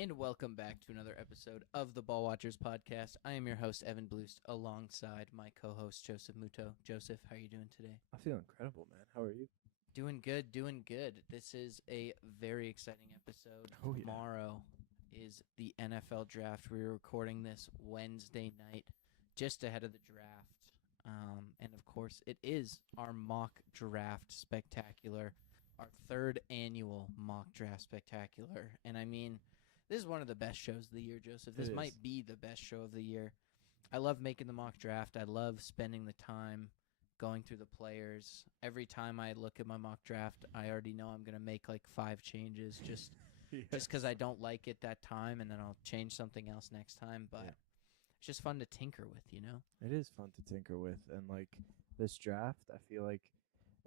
And welcome back to another episode of the BallWatcherz podcast. I am your host, Evan Bloost, alongside my co-host, Joseph Muto. Joseph, how are you doing today? I feel incredible, man. How are you? Doing good, doing good. This is a very exciting episode. Oh, yeah. Tomorrow is the NFL draft. We're recording this Wednesday night, just ahead of the draft. And of course, it is our mock draft spectacular, our third annual mock draft spectacular. And I mean, this is one of the best shows of the year, Joseph. This might be the best show of the year. I love making the mock draft. I love spending the time going through the players. Every time I look at my mock draft, I already know I'm going to make like 5 changes just Yes. because I don't like it that time, and then I'll change something else next time. But Yeah. it's just fun to tinker with, you know? It is fun to tinker with. And, this draft, I feel like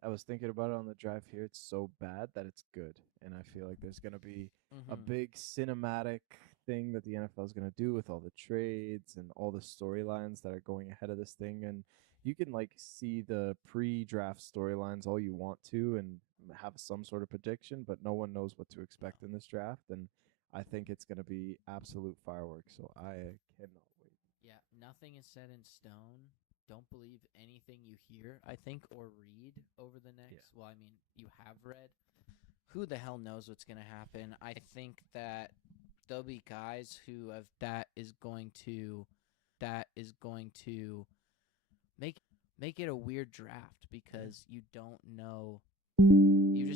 I was thinking about it on the drive here. It's so bad that it's good. And I feel like there's going to be a big cinematic thing that the NFL is going to do with all the trades and all the storylines that are going ahead of this thing. And you can, see the pre-draft storylines all you want to and have some sort of prediction, but no one knows what to expect in this draft. And I think it's going to be absolute fireworks. So I cannot wait. Yeah, nothing is set in stone. Don't believe anything you hear, I think, or read over the next. Yeah. Well, I mean, you have read. Who the hell knows what's going to happen? I think that there'll be guys who have that is going to make it a weird draft because you just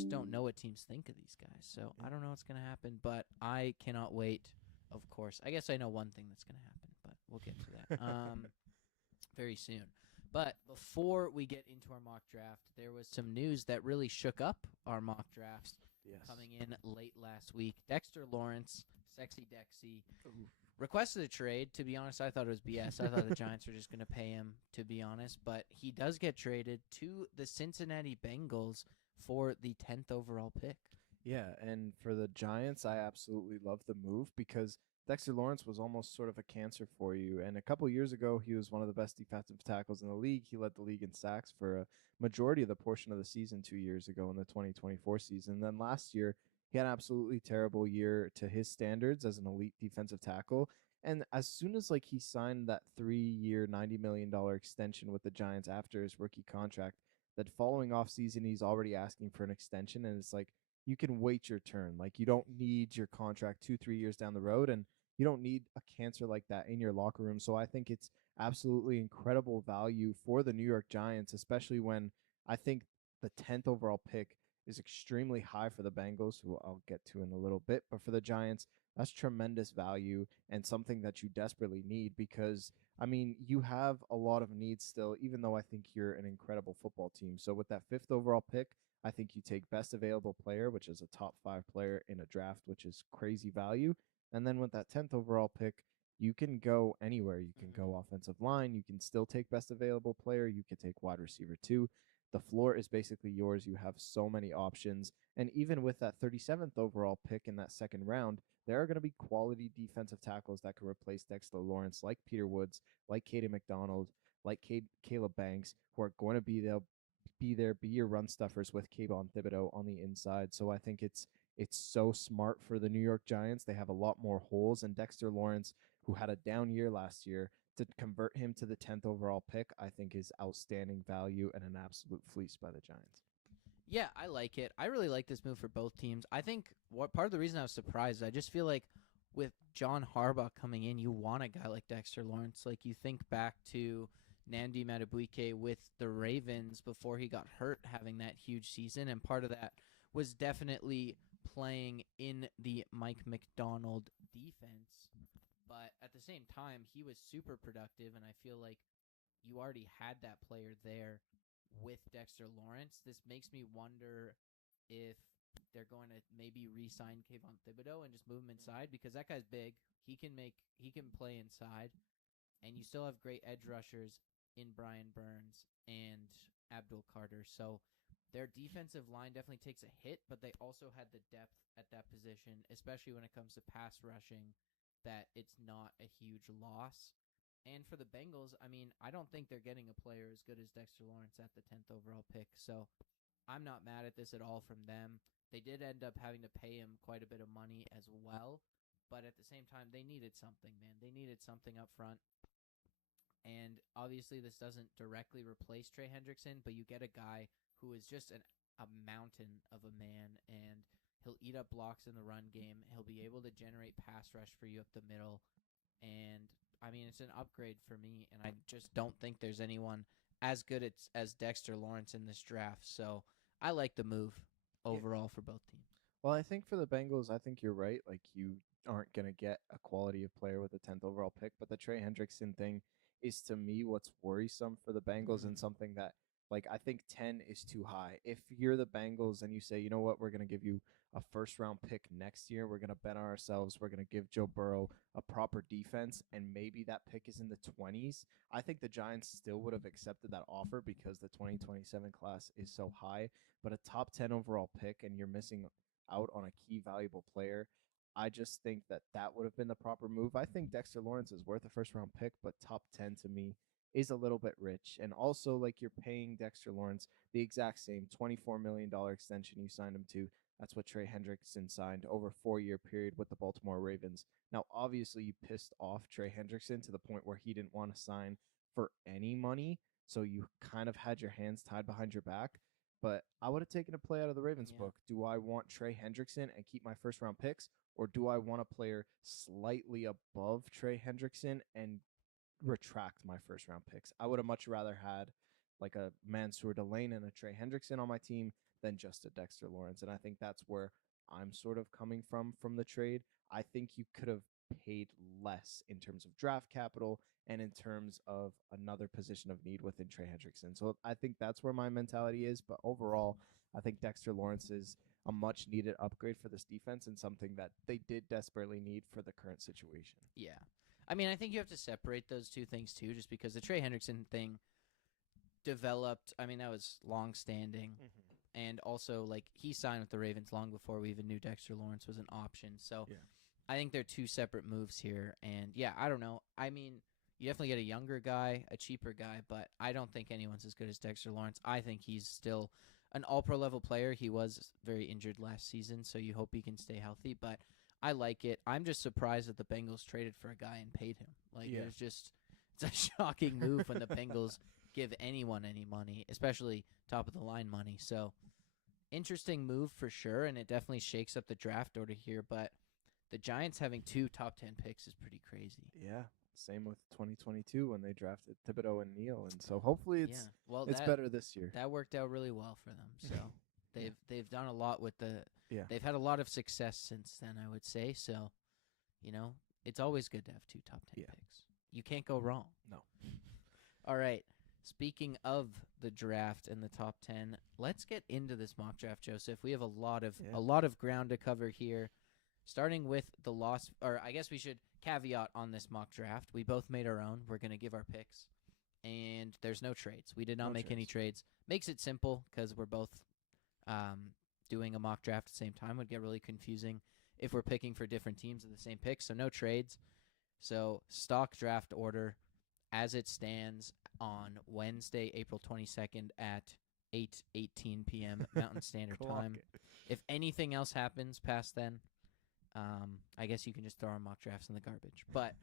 don't know what teams think of these guys. So I don't know what's going to happen, but I cannot wait. Of course, I guess I know one thing that's going to happen, but we'll get to that very soon. But before we get into our mock draft, there was some news that really shook up our mock drafts Yes. coming in late last week. Dexter Lawrence, Sexy Dexy, requested a trade. To be honest, I thought it was BS. I thought the Giants were just going to pay him, to be honest. But he does get traded to the Cincinnati Bengals for the 10th overall pick. Yeah, and for the Giants, I absolutely love the move because Dexter Lawrence was almost sort of a cancer for you. And a couple years ago, he was one of the best defensive tackles in the league. He led the league in sacks for a majority of the portion of the season 2 years ago in the 2024 season. And then last year, he had an absolutely terrible year to his standards as an elite defensive tackle. And as soon as he signed that 3-year, $90 million extension with the Giants after his rookie contract, that following off season he's already asking for an extension, and it's like you can wait your turn. Like you don't need your contract 2-3 years down the road, and you don't need a cancer like that in your locker room. So I think it's absolutely incredible value for the New York Giants, especially when I think the 10th overall pick is extremely high for the Bengals, who I'll get to in a little bit. But for the Giants, that's tremendous value and something that you desperately need because, I mean, you have a lot of needs still, even though I think you're an incredible football team. So with that 5th overall pick, I think you take best available player, which is a top 5 player in a draft, which is crazy value. And then with that 10th overall pick, you can go anywhere. You can go offensive line. You can still take best available player. You can take wide receiver too. The floor is basically yours. You have so many options. And even with that 37th overall pick in that second round, there are going to be quality defensive tackles that can replace Dexter Lawrence, like Peter Woods, like Katie McDonald, like Caleb Banks, who are going to be your run stuffers with Kayvon Thibodeau on the inside. So I think it's so smart for the New York Giants. They have a lot more holes, and Dexter Lawrence, who had a down year last year, to convert him to the 10th overall pick, I think is outstanding value and an absolute fleece by the Giants. Yeah, I like it. I really like this move for both teams. I think what part of the reason I was surprised, I just feel like with John Harbaugh coming in, you want a guy like Dexter Lawrence. Like you think back to Nandi Madubuike with the Ravens before he got hurt, having that huge season, and part of that was definitely playing in the Mike McDonald defense. But at the same time, he was super productive, and I feel like you already had that player there with Dexter Lawrence. This makes me wonder if they're going to maybe re-sign Kayvon Thibodeau and just move him inside because that guy's big. He can play inside, and you still have great edge rushers in Brian Burns and Abdul Carter. So their defensive line definitely takes a hit, but they also had the depth at that position, especially when it comes to pass rushing, that it's not a huge loss. And for the Bengals, I mean, I don't think they're getting a player as good as Dexter Lawrence at the 10th overall pick. So I'm not mad at this at all from them. They did end up having to pay him quite a bit of money as well. But at the same time, they needed something, man. They needed something up front. And obviously, this doesn't directly replace Trey Hendrickson, but you get a guy who is just a mountain of a man, and he'll eat up blocks in the run game. He'll be able to generate pass rush for you up the middle. And, I mean, it's an upgrade for me, and I just don't think there's anyone as good as Dexter Lawrence in this draft. So I like the move overall for both teams. Well, I think for the Bengals, I think you're right. Like, you aren't going to get a quality of player with a 10th overall pick, but the Trey Hendrickson thing is, to me, what's worrisome for the Bengals and something that, like, I think 10 is too high. If you're the Bengals and you say, you know what, we're going to give you a first-round pick next year, we're going to bet on ourselves, we're going to give Joe Burrow a proper defense, and maybe that pick is in the 20s, I think the Giants still would have accepted that offer because the 2027 class is so high. But a top 10 overall pick and you're missing out on a key valuable player, I just think that would have been the proper move. I think Dexter Lawrence is worth a first round pick, but top 10 to me is a little bit rich. And also, like, you're paying Dexter Lawrence the exact same $24 million extension you signed him to. That's what Trey Hendrickson signed over a 4-year period with the Baltimore Ravens. Now, obviously, you pissed off Trey Hendrickson to the point where he didn't want to sign for any money. So you kind of had your hands tied behind your back. But I would have taken a play out of the Ravens book. Do I want Trey Hendrickson and keep my first round picks? Or do I want a player slightly above Trey Hendrickson and retract my first round picks? I would have much rather had like a Mansour Delane and a Trey Hendrickson on my team than just a Dexter Lawrence. And I think that's where I'm sort of coming from the trade. I think you could have paid less in terms of draft capital and in terms of another position of need within Trey Hendrickson. So I think that's where my mentality is. But overall, I think Dexter Lawrence is a much needed upgrade for this defense and something that they did desperately need for the current situation. Yeah. I mean, I think you have to separate those two things too, just because the Trey Hendrickson thing developed. I mean, that was long standing. And also, like, he signed with the Ravens long before we even knew Dexter Lawrence was an option. So I think they're two separate moves here. And, yeah, I don't know. I mean, you definitely get a younger guy, a cheaper guy, but I don't think anyone's as good as Dexter Lawrence. I think he's still an all-pro level player. He was very injured last season, so you hope he can stay healthy. But I like it. I'm just surprised that the Bengals traded for a guy and paid him. Like, it's a shocking move when the Bengals give anyone any money, especially top-of-the-line money. So, interesting move for sure, and it definitely shakes up the draft order here. But the Giants having 2 top 10 picks is pretty crazy. Yeah. Same with 2022 when they drafted Thibodeau and Neal, and so hopefully it's better this year. That worked out really well for them. So they've done a lot with they've had a lot of success since then, I would say. So, it's always good to have 2 top 10 picks. You can't go wrong. No. All right. Speaking of the draft and the top 10, let's get into this mock draft, Joseph. We have a lot of ground to cover here. Starting with the loss, or I guess we should caveat on this mock draft. We both made our own. We're going to give our picks. And there's no trades. We did not make any trades. Makes it simple because we're both doing a mock draft at the same time. Would get really confusing if we're picking for different teams at the same pick. So no trades. So stock draft order as it stands on Wednesday, April 22nd at 8:18 p.m. Mountain Standard Time. If anything else happens past then, I guess you can just throw our mock drafts in the garbage. But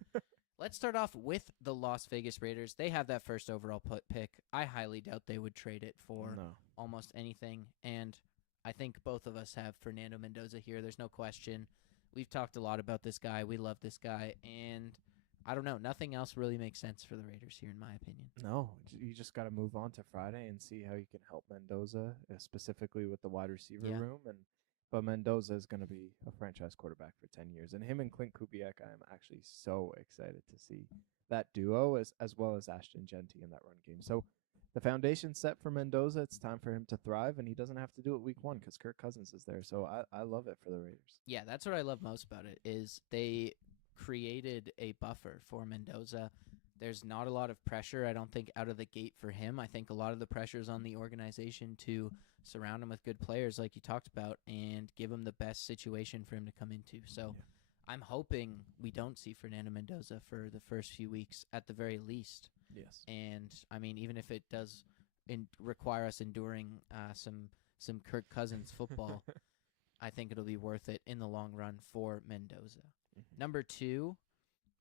let's start off with the Las Vegas Raiders. They have that first overall pick. I highly doubt they would trade it for almost anything. And I think both of us have Fernando Mendoza here. There's no question. We've talked a lot about this guy. We love this guy. And I don't know. Nothing else really makes sense for the Raiders here, in my opinion. No, you just got to move on to Friday and see how you can help Mendoza, specifically with the wide receiver room. But Mendoza is going to be a franchise quarterback for 10 years. And him and Clint Kubiak, I am actually so excited to see that duo as well as Ashton Genty in that run game. So the foundation's set for Mendoza. It's time for him to thrive, and he doesn't have to do it week 1 because Kirk Cousins is there. So I love it for the Raiders. Yeah, that's what I love most about it is they created a buffer for Mendoza. There's not a lot of pressure, I don't think, out of the gate for him. I think a lot of the pressure is on the organization to surround him with good players like you talked about and give him the best situation for him to come into. So I'm hoping we don't see Fernando Mendoza for the first few weeks at the very least. Yes. And, I mean, even if it does require us enduring some Kirk Cousins football, I think it'll be worth it in the long run for Mendoza. Number 2,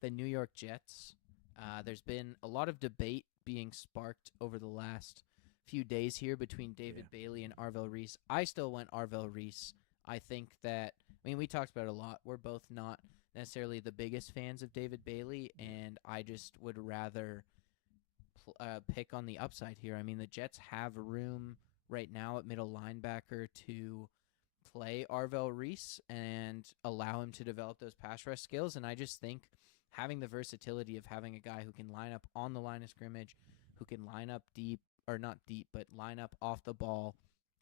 the New York Jets. There's been a lot of debate being sparked over the last few days here between David Bailey and Arvell Reese. I still went Arvell Reese. I think that, I mean, we talked about it a lot. We're both not necessarily the biggest fans of David Bailey, and I just would rather pick on the upside here. I mean, the Jets have room right now at middle linebacker to play Arvell Reese and allow him to develop those pass rush skills. And I just think having the versatility of having a guy who can line up on the line of scrimmage, who can line up deep, or not deep, but line up off the ball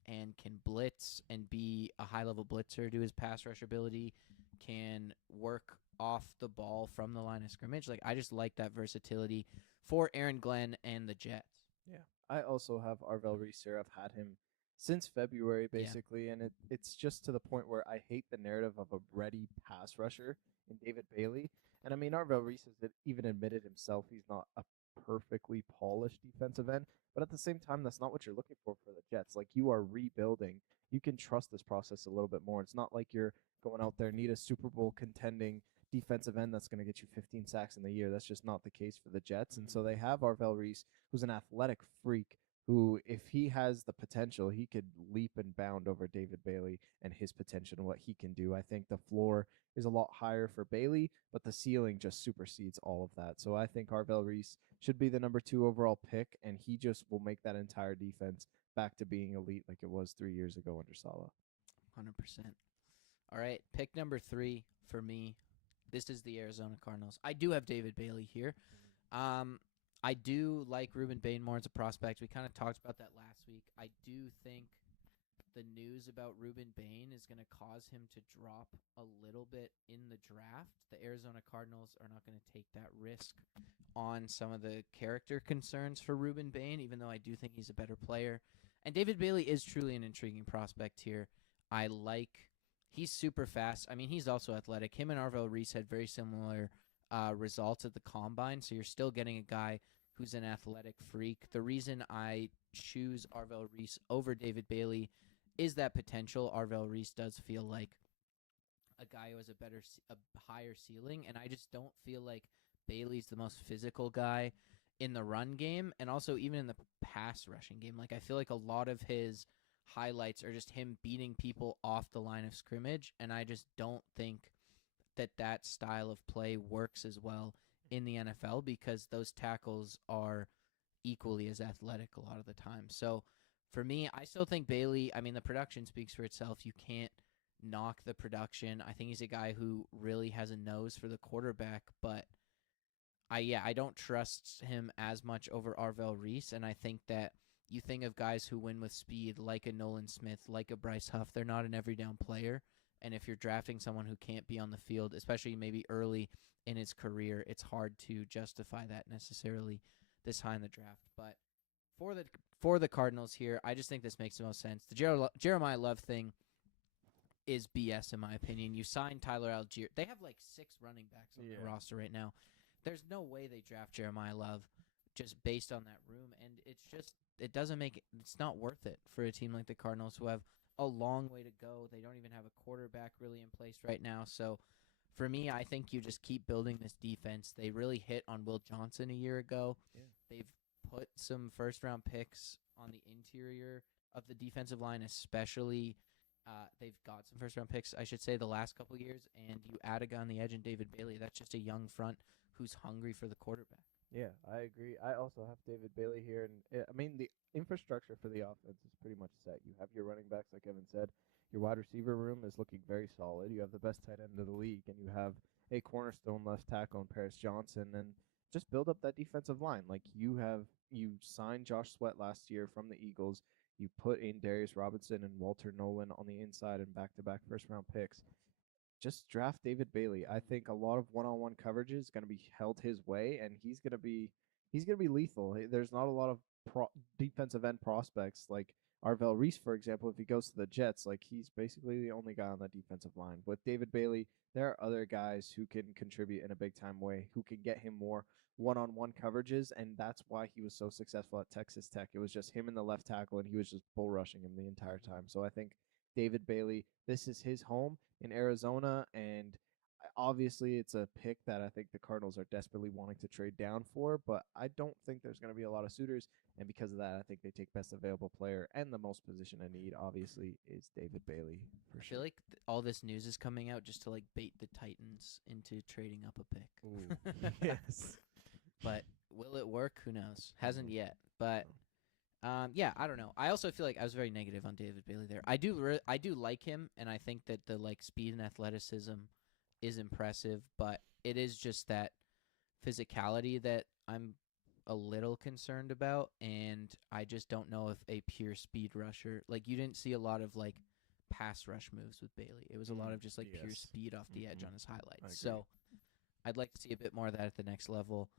and can blitz and be a high-level blitzer to his pass rush ability, can work off the ball from the line of scrimmage. Like, I just like that versatility for Aaron Glenn and the Jets. Yeah. I also have Arvell Reese here. I've had him since February, Yeah. basically, and it's just to the point where I hate the narrative of a ready pass rusher in David Bailey. And I mean, Arvell Reese has even admitted himself he's not a perfectly polished defensive end, but at the same time, that's not what you're looking for the Jets. Like, you are rebuilding. You can trust this process a little bit more. It's not like you're going out there, need a Super Bowl contending defensive end that's going to get you 15 sacks in the year. That's just not the case for the Jets. And so they have Arvell Reese, who's an athletic freak, who, if he has the potential, he could leap and bound over David Bailey and his potential and what he can do. I think the floor is a lot higher for Bailey, but the ceiling just supersedes all of that. So I think Arvell Reese should be the number 2 overall pick, and he just will make that entire defense back to being elite like it was 3 years ago under Saleh. 100%. All right, pick number 3 for me. This is the Arizona Cardinals. I do have David Bailey here. I do like Ruben Bain more as a prospect. We kind of talked about that last week. I do think the news about Ruben Bain is going to cause him to drop a little bit in the draft. The Arizona Cardinals are not going to take that risk on some of the character concerns for Ruben Bain, even though I do think he's a better player. And David Bailey is truly an intriguing prospect here. He's super fast. I mean, he's also athletic. Him and Arvell Reese had very similar results at the combine, so you're still getting a guy who's an athletic freak. The reason I choose Arvell Reese over David Bailey is that potential. Arvell Reese does feel like a guy who has a higher ceiling, and I just don't feel like Bailey's the most physical guy in the run game, and also even in the pass rushing game. Like, I feel like a lot of his highlights are just him beating people off the line of scrimmage, and I just don't think that style of play works as well in the NFL because those tackles are equally as athletic a lot of the time. So for me, I still think Bailey, I mean, the production speaks for itself. You can't knock the production. I think he's a guy who really has a nose for the quarterback, but I don't trust him as much over Arvell Reese, and I think that you think of guys who win with speed like a Nolan Smith, like a Bryce Huff. They're not an every down player. And if you're drafting someone who can't be on the field, especially maybe early in his career, it's hard to justify that necessarily this high in the draft. But for the Cardinals here, I just think this makes the most sense. The Jeremiah Love thing is BS in my opinion. You signed Tyler Algier. They have like 6 running backs on the roster right now. There's no way they draft Jeremiah Love just based on that room, and it's not worth it for a team like the Cardinals who have a long way to go. They don't even have a quarterback really in place right now. So for me, I think you just keep building this defense. They really hit on Will Johnson a year ago. Yeah. They've put some first-round picks on the interior of the defensive line, especially. They've got some first-round picks, I should say, the last couple years, and you add a guy on the edge in David Bailey. That's just a young front who's hungry for the quarterback. Yeah, I agree. I also have David Bailey here, and I mean the infrastructure for the offense is pretty much set. You have your running backs, like Evan said. Your wide receiver room is looking very solid. You have the best tight end of the league, and you have a cornerstone left tackle in Paris Johnson, and just build up that defensive line. Like you signed Josh Sweat last year from the Eagles. You put in Darius Robinson and Walter Nolan on the inside and back-to-back first-round picks. Just draft David Bailey. I think a lot of one-on-one coverage is going to be held his way, and he's going to be lethal. There's not a lot of defensive end prospects like Arvell Reese, for example. If he goes to the Jets, like he's basically the only guy on that defensive line. With David Bailey, there are other guys who can contribute in a big-time way, who can get him more one-on-one coverages, and that's why he was so successful at Texas Tech. It was just him and the left tackle, and he was just bull rushing him the entire time. So I think David Bailey, this is his home in Arizona, and obviously it's a pick that I think the Cardinals are desperately wanting to trade down for, but I don't think there's going to be a lot of suitors. And because of that, I think they take best available player, and the most position I need, obviously, is David Bailey for I sure. feel like all this news is coming out just to like bait the Titans into trading up a pick. Ooh, yes. But will it work? Who knows? Hasn't Mhm. yet. But yeah, I don't know. I also feel like I was very negative on David Bailey there. I do like him, and I think that the like speed and athleticism is impressive, but it is just that physicality that I'm a little concerned about, and I just don't know if a pure speed rusher, like you didn't see a lot of like pass rush moves with Bailey. It was a lot of just like pure Yes. speed off the edge Mhm. on his I highlights. agree. So I'd like to see a bit more of that at the next level.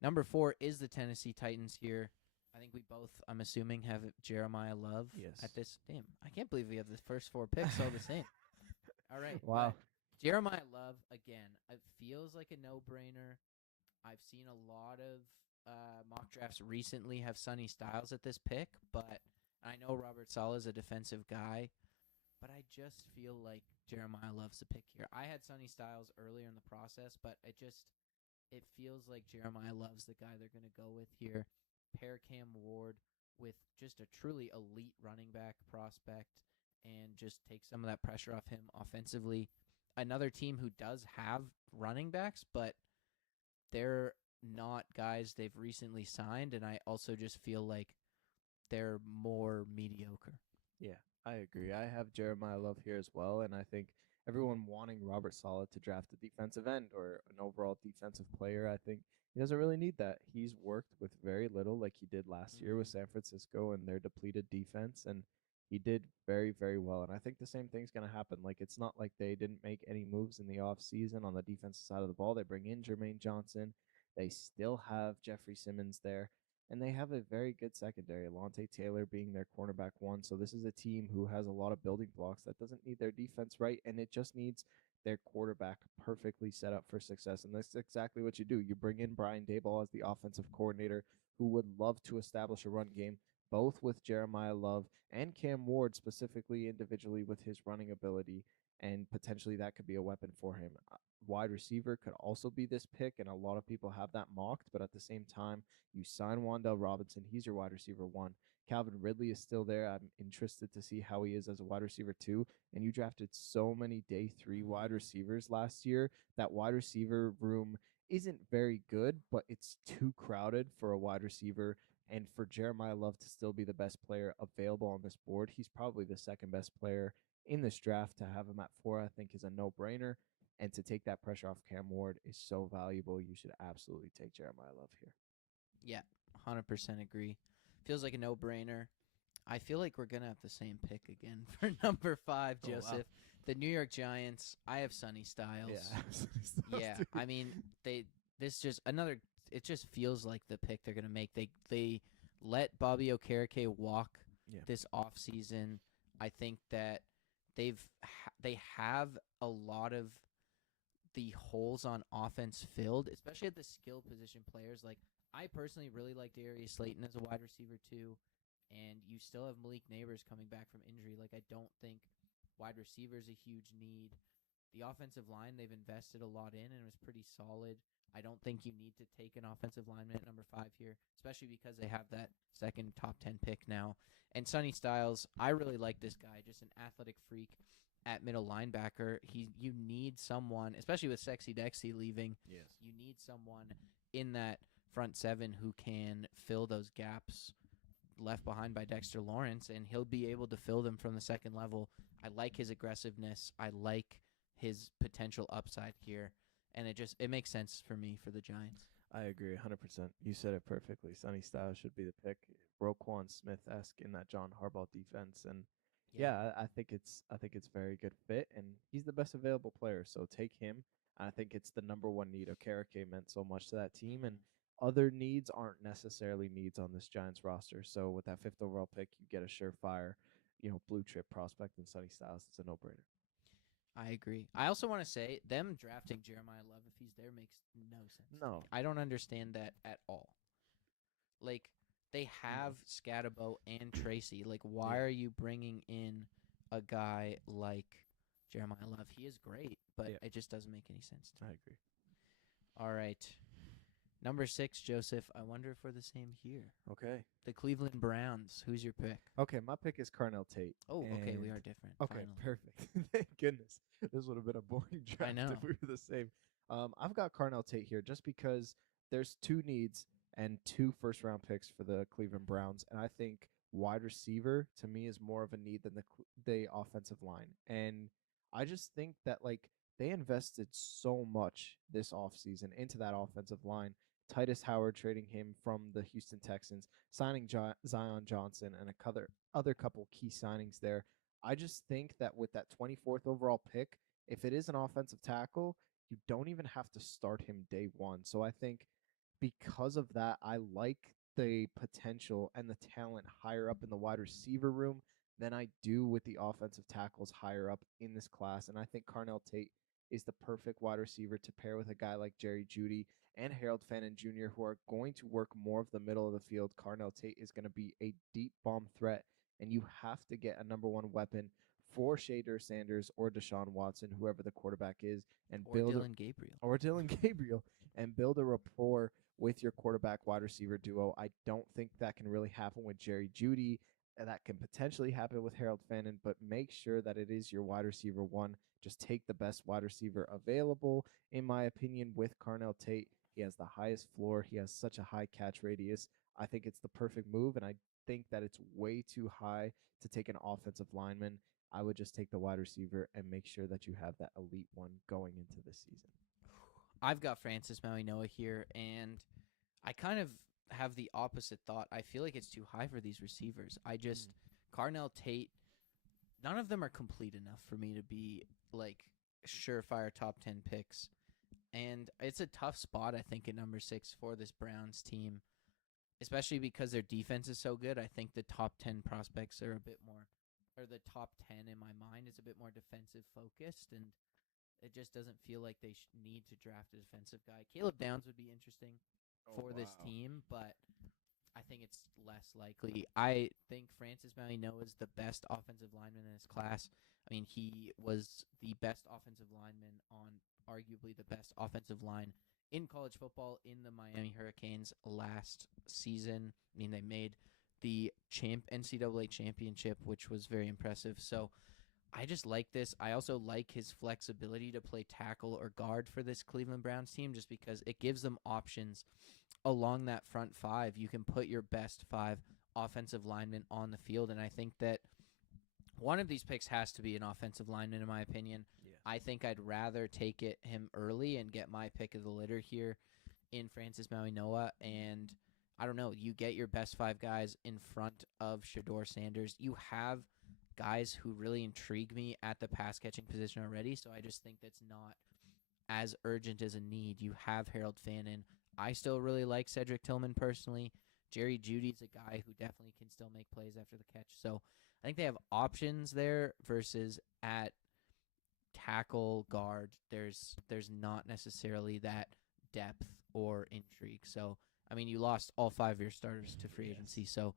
Number 4 is the Tennessee Titans here. I think we both, I'm assuming, have Jeremiah Love Yes. at this. Damn, I can't believe we have the first 4 picks all the same. All right. Wow. But Jeremiah Love, again, it feels like a no-brainer. I've seen a lot of mock drafts recently have Sonny Styles at this pick, but I know Robert Saleh is a defensive guy, but I just feel like Jeremiah Love's the pick here. I had Sonny Styles earlier in the process, but it feels like Jeremiah Love's the guy they're going to go with here. Pair Cam Ward with just a truly elite running back prospect and just take some of that pressure off him offensively. Another team who does have running backs, but they're not guys they've recently signed, and I also just feel like they're more mediocre. Yeah, I agree. I have Jeremiah Love here as well, and I think everyone wanting Robert Saleh to draft a defensive end or an overall defensive player, I think he doesn't really need that. He's worked with very little, like he did last year with San Francisco and their depleted defense, and he did very, very well. And I think the same thing's going to happen. Like, it's not like they didn't make any moves in the offseason on the defensive side of the ball. They bring in Jermaine Johnson. They still have Jeffrey Simmons there, and they have a very good secondary. Alontae Taylor being their cornerback one. So this is a team who has a lot of building blocks that doesn't need their defense right, and it just needs their quarterback perfectly set up for success. And that's exactly what you do. You bring in Brian Daboll as the offensive coordinator, who would love to establish a run game, both with Jeremiah Love and Cam Ward, specifically individually with his running ability. And potentially that could be a weapon for him. Wide receiver could also be this pick, and a lot of people have that mocked, but at the same time, you sign Wandell Robinson. He's your wide receiver one. Calvin Ridley is still there. I'm interested to see how he is as a wide receiver two. And you drafted so many day 3 wide receivers last year. That wide receiver room isn't very good, but it's too crowded for a wide receiver. And for Jeremiah Love to still be the best player available on this board, he's probably the second best player in this draft. To have him at 4, I think, is a no brainer. And to take that pressure off Cam Ward is so valuable. You should absolutely take Jeremiah Love here. Yeah, 100% agree. Feels like a no-brainer. I feel like we're going to have the same pick again for number 5, Oh, wow. Joseph. The New York Giants. I have Sonny Styles. Yeah, I mean, it just feels like the pick they're going to make. They let Bobby Okereke walk this offseason. I think that they have a lot of the holes on offense filled, especially at the skill position players. Like, I personally really like Darius Slayton as a wide receiver too, and you still have Malik Neighbors coming back from injury. Like, I don't think wide receiver is a huge need. The offensive line they've invested a lot in and it was pretty solid. I don't think you need to take an offensive lineman at number 5 here, especially because they have that second top 10 pick now. And Sonny Styles, I really like this guy, just an athletic freak at middle linebacker. You need someone, especially with Sexy Dexy leaving. Yes. You need someone in that front 7 who can fill those gaps left behind by Dexter Lawrence, and he'll be able to fill them from the second level. I like his aggressiveness. I like his potential upside here, and it makes sense for me for the Giants. I agree 100%. You said it perfectly. Sonny Styles should be the pick. Roquan Smith-esque in that John Harbaugh defense, and I think it's very good fit, and he's the best available player. So take him. I think it's the number one need. Okereke meant so much to that team, and other needs aren't necessarily needs on this Giants roster. So with that 5th overall pick, you get a surefire, blue chip prospect in Sonny Styles. It's a no-brainer. I agree. I also want to say them drafting Jeremiah Love if he's there makes no sense. No. I don't understand that at all. Like, they have Scatabo and Tracy. Like, why are you bringing in a guy like Jeremiah Love. He is great, but Yeah. it just doesn't make any sense to I me. agree. All right. Number 6, Joseph. I wonder if we're the same here. Okay. The Cleveland Browns. Who's your pick? Okay, my pick is Carnell Tate. Oh, okay. We and- are different. Okay, Finally. perfect. Thank goodness. This would have been a boring draft know. if we were the same. I've got Carnell Tate here just because there's 2 needs and 2 first-round picks for the Cleveland Browns, and I think wide receiver to me is more of a need than the offensive line. And I just think that they invested so much this offseason into that offensive line. Titus Howard trading him from the Houston Texans, signing Zion Johnson, and other couple key signings there. I just think that with that 24th overall pick, if it is an offensive tackle, you don't even have to start him day one. So I think because of that, I like the potential and the talent higher up in the wide receiver room than I do with the offensive tackles higher up in this class. And I think Carnell Tate is the perfect wide receiver to pair with a guy like Jerry Jeudy and Harold Fannin Jr., who are going to work more of the middle of the field. Carnell Tate is going to be a deep bomb threat, and you have to get a number 1 weapon for Shader Sanders or Deshaun Watson, whoever the quarterback is, and Or Dylan Gabriel. or Dylan Gabriel, and build a rapport with your quarterback wide receiver duo. I don't think that can really happen with Jerry Jeudy. That can potentially happen with Harold Fannin, but make sure that it is your wide receiver 1. Just take the best wide receiver available, in my opinion, with Carnell Tate. He has the highest floor. He has such a high catch radius. I think it's the perfect move, and I think that it's way too high to take an offensive lineman. I would just take the wide receiver and make sure that you have that elite one going into the season. I've got Francis Mauigoa here, and I kind of have the opposite thought. I feel like it's too high for these receivers. Carnell Tate, none of them are complete enough for me to be surefire top 10 picks. And it's a tough spot, I think, at number 6 for this Browns team, especially because their defense is so good. I think the top 10 prospects are a bit more, or the top 10 in my mind is a bit more defensive focused, and it just doesn't feel like they need to draft a defensive guy. Caleb Downs would be interesting for this team, but I think it's less likely. I think Francis Mauigoa is the best offensive lineman in his class. I mean, he was the best offensive lineman on arguably the best offensive line in college football in the Miami Hurricanes last season. I mean, they made the NCAA championship, which was very impressive. So I just like this. I also like his flexibility to play tackle or guard for this Cleveland Browns team just because it gives them options along that front 5. You can put your best 5 offensive linemen on the field, and I think that one of these picks has to be an offensive lineman, in my opinion. Yeah. I think I'd rather take him early and get my pick of the litter here in Francis Mauigoa, and I don't know, you get your best 5 guys in front of Shedeur Sanders. You have guys who really intrigue me at the pass-catching position already, so I just think that's not as urgent as a need. You have Harold Fannin. I still really like Cedric Tillman personally. Jerry Jeudy's a guy who definitely can still make plays after the catch. So I think they have options there versus at tackle guard. There's not necessarily that depth or intrigue. So, I mean, you lost all 5 of your starters to free agency. So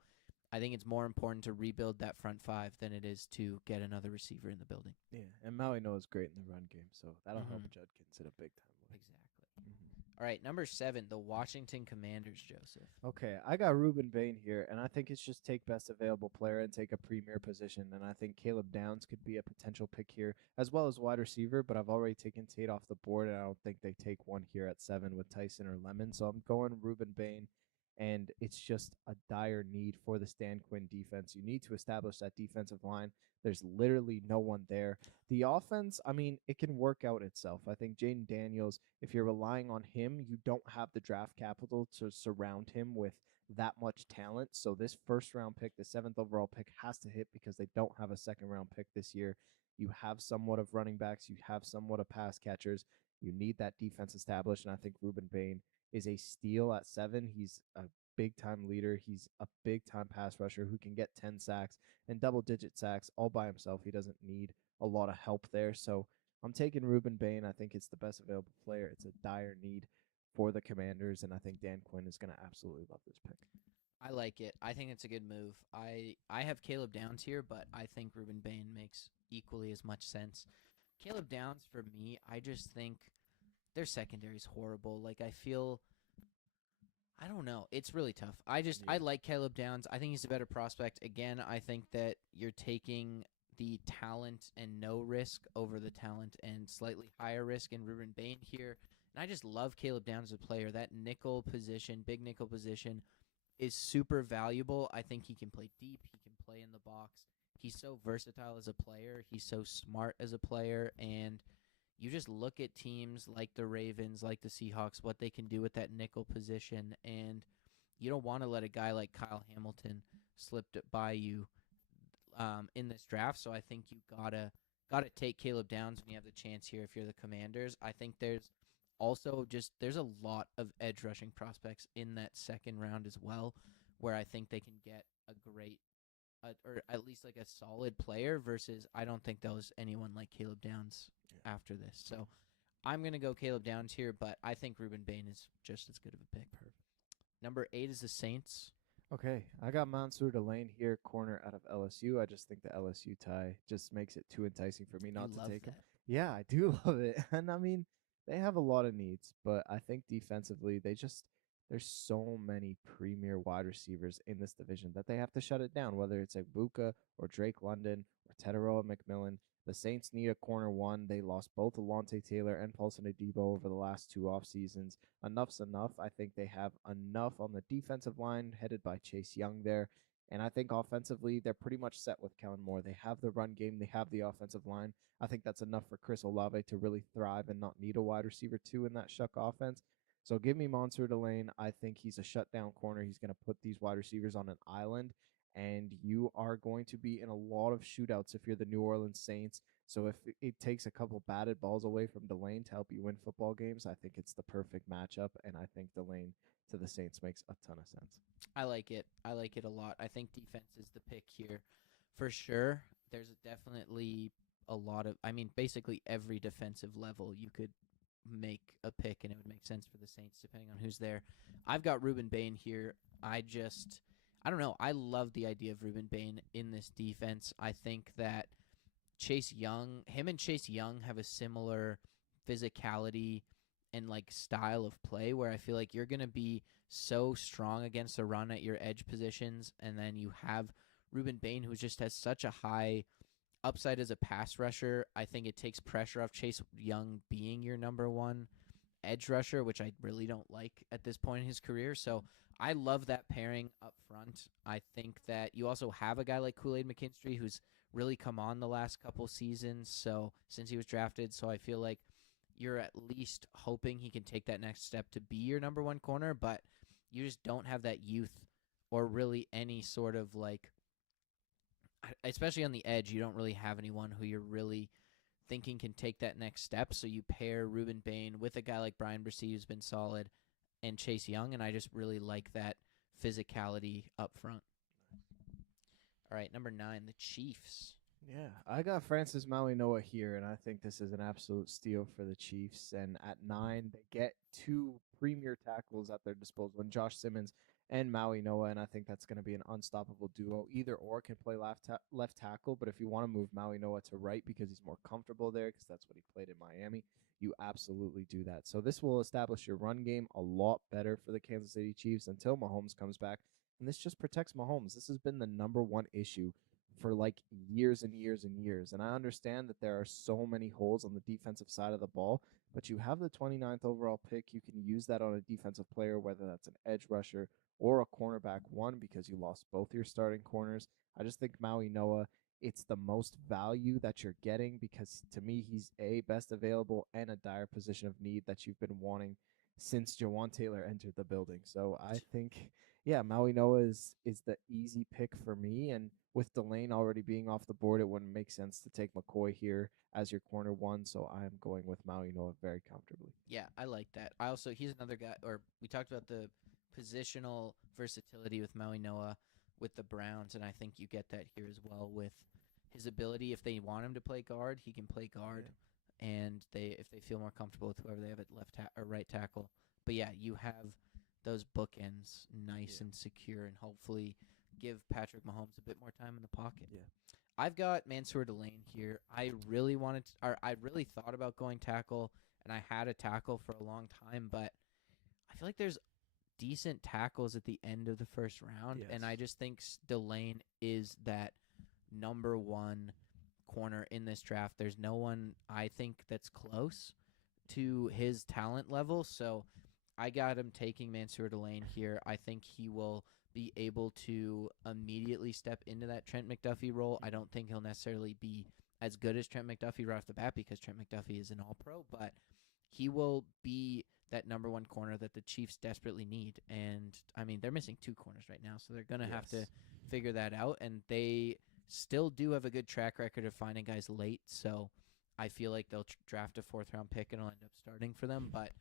I think it's more important to rebuild that front 5 than it is to get another receiver in the building. Yeah, and Mauigoa is great in the run game, so that'll help Judkins in a big time way. Exactly. All right, number 7, the Washington Commanders, Joseph. Okay, I got Ruben Bain here, and I think it's just take best available player and take a premier position, and I think Caleb Downs could be a potential pick here, as well as wide receiver, but I've already taken Tate off the board, and I don't think they take one here at 7 with Tyson or Lemon, so I'm going Ruben Bain, and it's just a dire need for the Stan Quinn defense. You need to establish that defensive line. There's literally no one there. The offense, I mean, it can work out itself. I think Jaden Daniels, if you're relying on him, you don't have the draft capital to surround him with that much talent. So this first round pick, the 7th overall pick, has to hit because they don't have a second round pick this year. You have somewhat of running backs. You have somewhat of pass catchers. You need that defense established, and I think Ruben Bain is a steal at 7. He's a big-time leader. He's a big-time pass rusher who can get 10 sacks and double-digit sacks all by himself. He doesn't need a lot of help there. So I'm taking Ruben Bain. I think it's the best available player. It's a dire need for the Commanders, and I think Dan Quinn is going to absolutely love this pick. I like it. I think it's a good move. I have Caleb Downs here, but I think Ruben Bain makes equally as much sense. Caleb Downs, for me, I just think their secondary's horrible. Like, I don't know. It's really tough. I Yeah. like Caleb Downs. I think he's a better prospect. Again, I think that you're taking the talent and no risk over the talent and slightly higher risk in Ruben Bain here. And I just love Caleb Downs as a player. That nickel position, big nickel position, is super valuable. I think he can play deep. He can play in the box. He's so versatile as a player. He's so smart as a player. And you just look at teams like the Ravens, like the Seahawks, what they can do with that nickel position, and you don't want to let a guy like Kyle Hamilton slip by you in this draft. So I think you gotta take Caleb Downs when you have the chance here. If you're the Commanders, I think there's a lot of edge rushing prospects in that second round as well, where I think they can get a great or at least like a solid player versus I don't think there was anyone like Caleb Downs after this. So I'm going to go Caleb Downs here, but I think Ruben Bain is just as good of a pick. Perfect. Number 8 is the Saints. Okay, I got Mansour Delane here, corner out of LSU. I just think the LSU tie just makes it too enticing for me not You to love take him. that. Yeah, I do love it. And I mean, they have a lot of needs, but I think defensively, there's so many premier wide receivers in this division that they have to shut it down, whether it's Buka or Drake London or Tedero McMillan. The Saints need a corner one. They lost both Alontae Taylor and Paulson Adebo over the last two off seasons. Enough's enough. I think they have enough on the defensive line, headed by Chase Young there. And I think offensively, they're pretty much set with Kellen Moore. They have the run game, they have the offensive line. I think that's enough for Chris Olave to really thrive and not need a wide receiver two in that Shuck offense. So give me Monsieur Delane. I think he's a shutdown corner. He's going to put these wide receivers on an island, and you are going to be in a lot of shootouts if you're the New Orleans Saints. So if it takes a couple batted balls away from Delane to help you win football games, I think it's the perfect matchup, and I think Delane to the Saints makes a ton of sense. I like it. I like it a lot. I think defense is the pick here for sure. There's definitely a lot of, I mean, basically every defensive level you could make a pick and it would make sense for the Saints depending on who's there. I've got Ruben Bain here. I don't know. I love the idea of Ruben Bain in this defense. I think that him and Chase Young have a similar physicality and like style of play where I feel like you're going to be so strong against the run at your edge positions. And then you have Ruben Bain, who just has such a high upside as a pass rusher. I think it takes pressure off Chase Young being your number one edge rusher, which I really don't like at this point in his career. So I love that pairing up front. I think that you also have a guy like Kool-Aid McKinstry who's really come on the last couple seasons. So since he was drafted, so I feel like you're at least hoping he can take that next step to be your number one corner, but you just don't have that youth or really any sort of like, especially on the edge, you don't really have anyone who you're really thinking can take that next step. So you pair Ruben Bain with a guy like Brian Bresee, who's been solid, and Chase Young, and I just really like that physicality up front. All right, number 9, the Chiefs. Yeah, I got Francis Mauigoa here, and I think this is an absolute steal for the Chiefs. And at 9, they get two premier tackles at their disposal, and Josh Simmons and Mauigoa, and I think that's going to be an unstoppable duo. Either or can play left tackle, but if you want to move Mauigoa to right because he's more comfortable there, because that's what he played in Miami, you absolutely do that. So this will establish your run game a lot better for the Kansas City Chiefs until Mahomes comes back. And this just protects Mahomes. This has been the number one issue for like years and years and years. And I understand that there are so many holes on the defensive side of the ball, but you have the 29th overall pick. You can use that on a defensive player, whether that's an edge rusher or a cornerback one, because you lost both your starting corners. I just think Maui Noah, it's the most value that you're getting because to me, he's a best available and a dire position of need that you've been wanting since Jawan Taylor entered the building. So I think, yeah, Maui Noah is the easy pick for me. And with Delane already being off the board, it wouldn't make sense to take McCoy here as your corner one. So I'm going with Maui Noah very comfortably. Yeah, I like that. He's another guy, or we talked about the positional versatility with Maui Noah with the Browns, and I think you get that here as well with his ability. If they want him to play guard, he can play guard, and if they feel more comfortable with whoever they have at or right tackle. But yeah, you have those bookends nice and secure, and hopefully give Patrick Mahomes a bit more time in the pocket. Yeah. I've got Mansour Delane here. I really wanted to, or I really thought about going tackle, and I had a tackle for a long time, but I feel like there's decent tackles at the end of the first round, and I Yes. just think Delane is that number one corner in this draft. There's no one I think that's close to his talent level, so I got him taking Mansour Delane here. I think he will be able to immediately step into that Trent McDuffie role. I don't think he'll necessarily be as good as Trent McDuffie right off the bat because Trent McDuffie is an all pro, but he will be that number one corner that the Chiefs desperately need. And I mean, they're missing two corners right now, so they're going to have to Yes. figure that out. And they still do have a good track record of finding guys late. So I feel like they'll draft a fourth round pick and it'll end up starting for them. But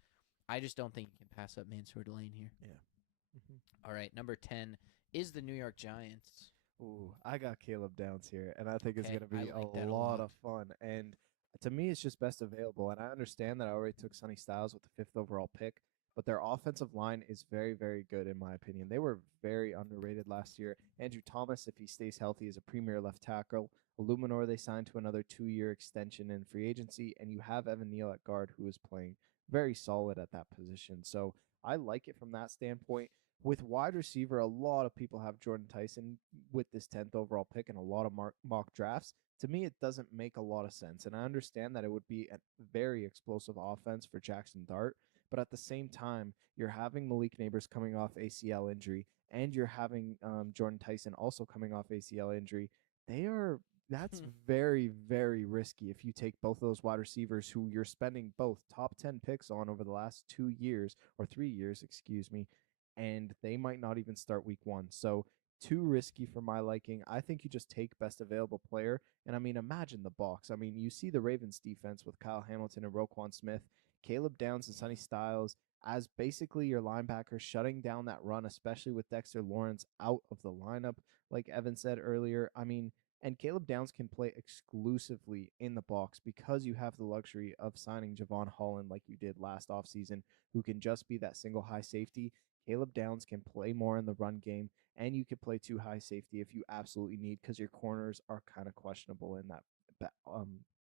I just don't think you can pass up Mansour Delane here. Yeah. Hmm. All right, number 10 is the New York Giants. Ooh, I got Caleb Downs here, and I think it's Okay, going to I be a like that a lot lot. of fun. And to me, it's just best available. And I understand that I already took Sonny Styles with the fifth overall pick, but their offensive line is very, very good, in my opinion. They were very underrated last year. Andrew Thomas, if he stays healthy, is a premier left tackle. Illuminor, they signed to another 2-year extension in free agency, and you have Evan Neal at guard, who is playing very solid at that position. So I like it from that standpoint. With wide receiver, a lot of people have Jordan Tyson with this 10th overall pick and a lot of mock drafts. To me, it doesn't make a lot of sense. And I understand that it would be a very explosive offense for Jackson Dart. But at the same time, you're having Malik Neighbors coming off ACL injury, and you're having Jordan Tyson also coming off ACL injury. They are That's very, very risky if you take both of those wide receivers who you're spending both top 10 picks on over the last 2 years or 3 years, excuse me, and they might not even start week one. So too risky for my liking. I think you just take best available player. And I mean, imagine the box. I mean, you see the Ravens defense with Kyle Hamilton and Roquan Smith, Caleb Downs and Sonny Styles as basically your linebacker shutting down that run, especially with Dexter Lawrence out of the lineup, like Evan said earlier. I mean, and Caleb Downs can play exclusively in the box because you have the luxury of signing Javon Holland like you did last offseason, who can just be that single high safety. Caleb Downs can play more in the run game, and you can play two high safety if you absolutely need because your corners are kind of questionable in that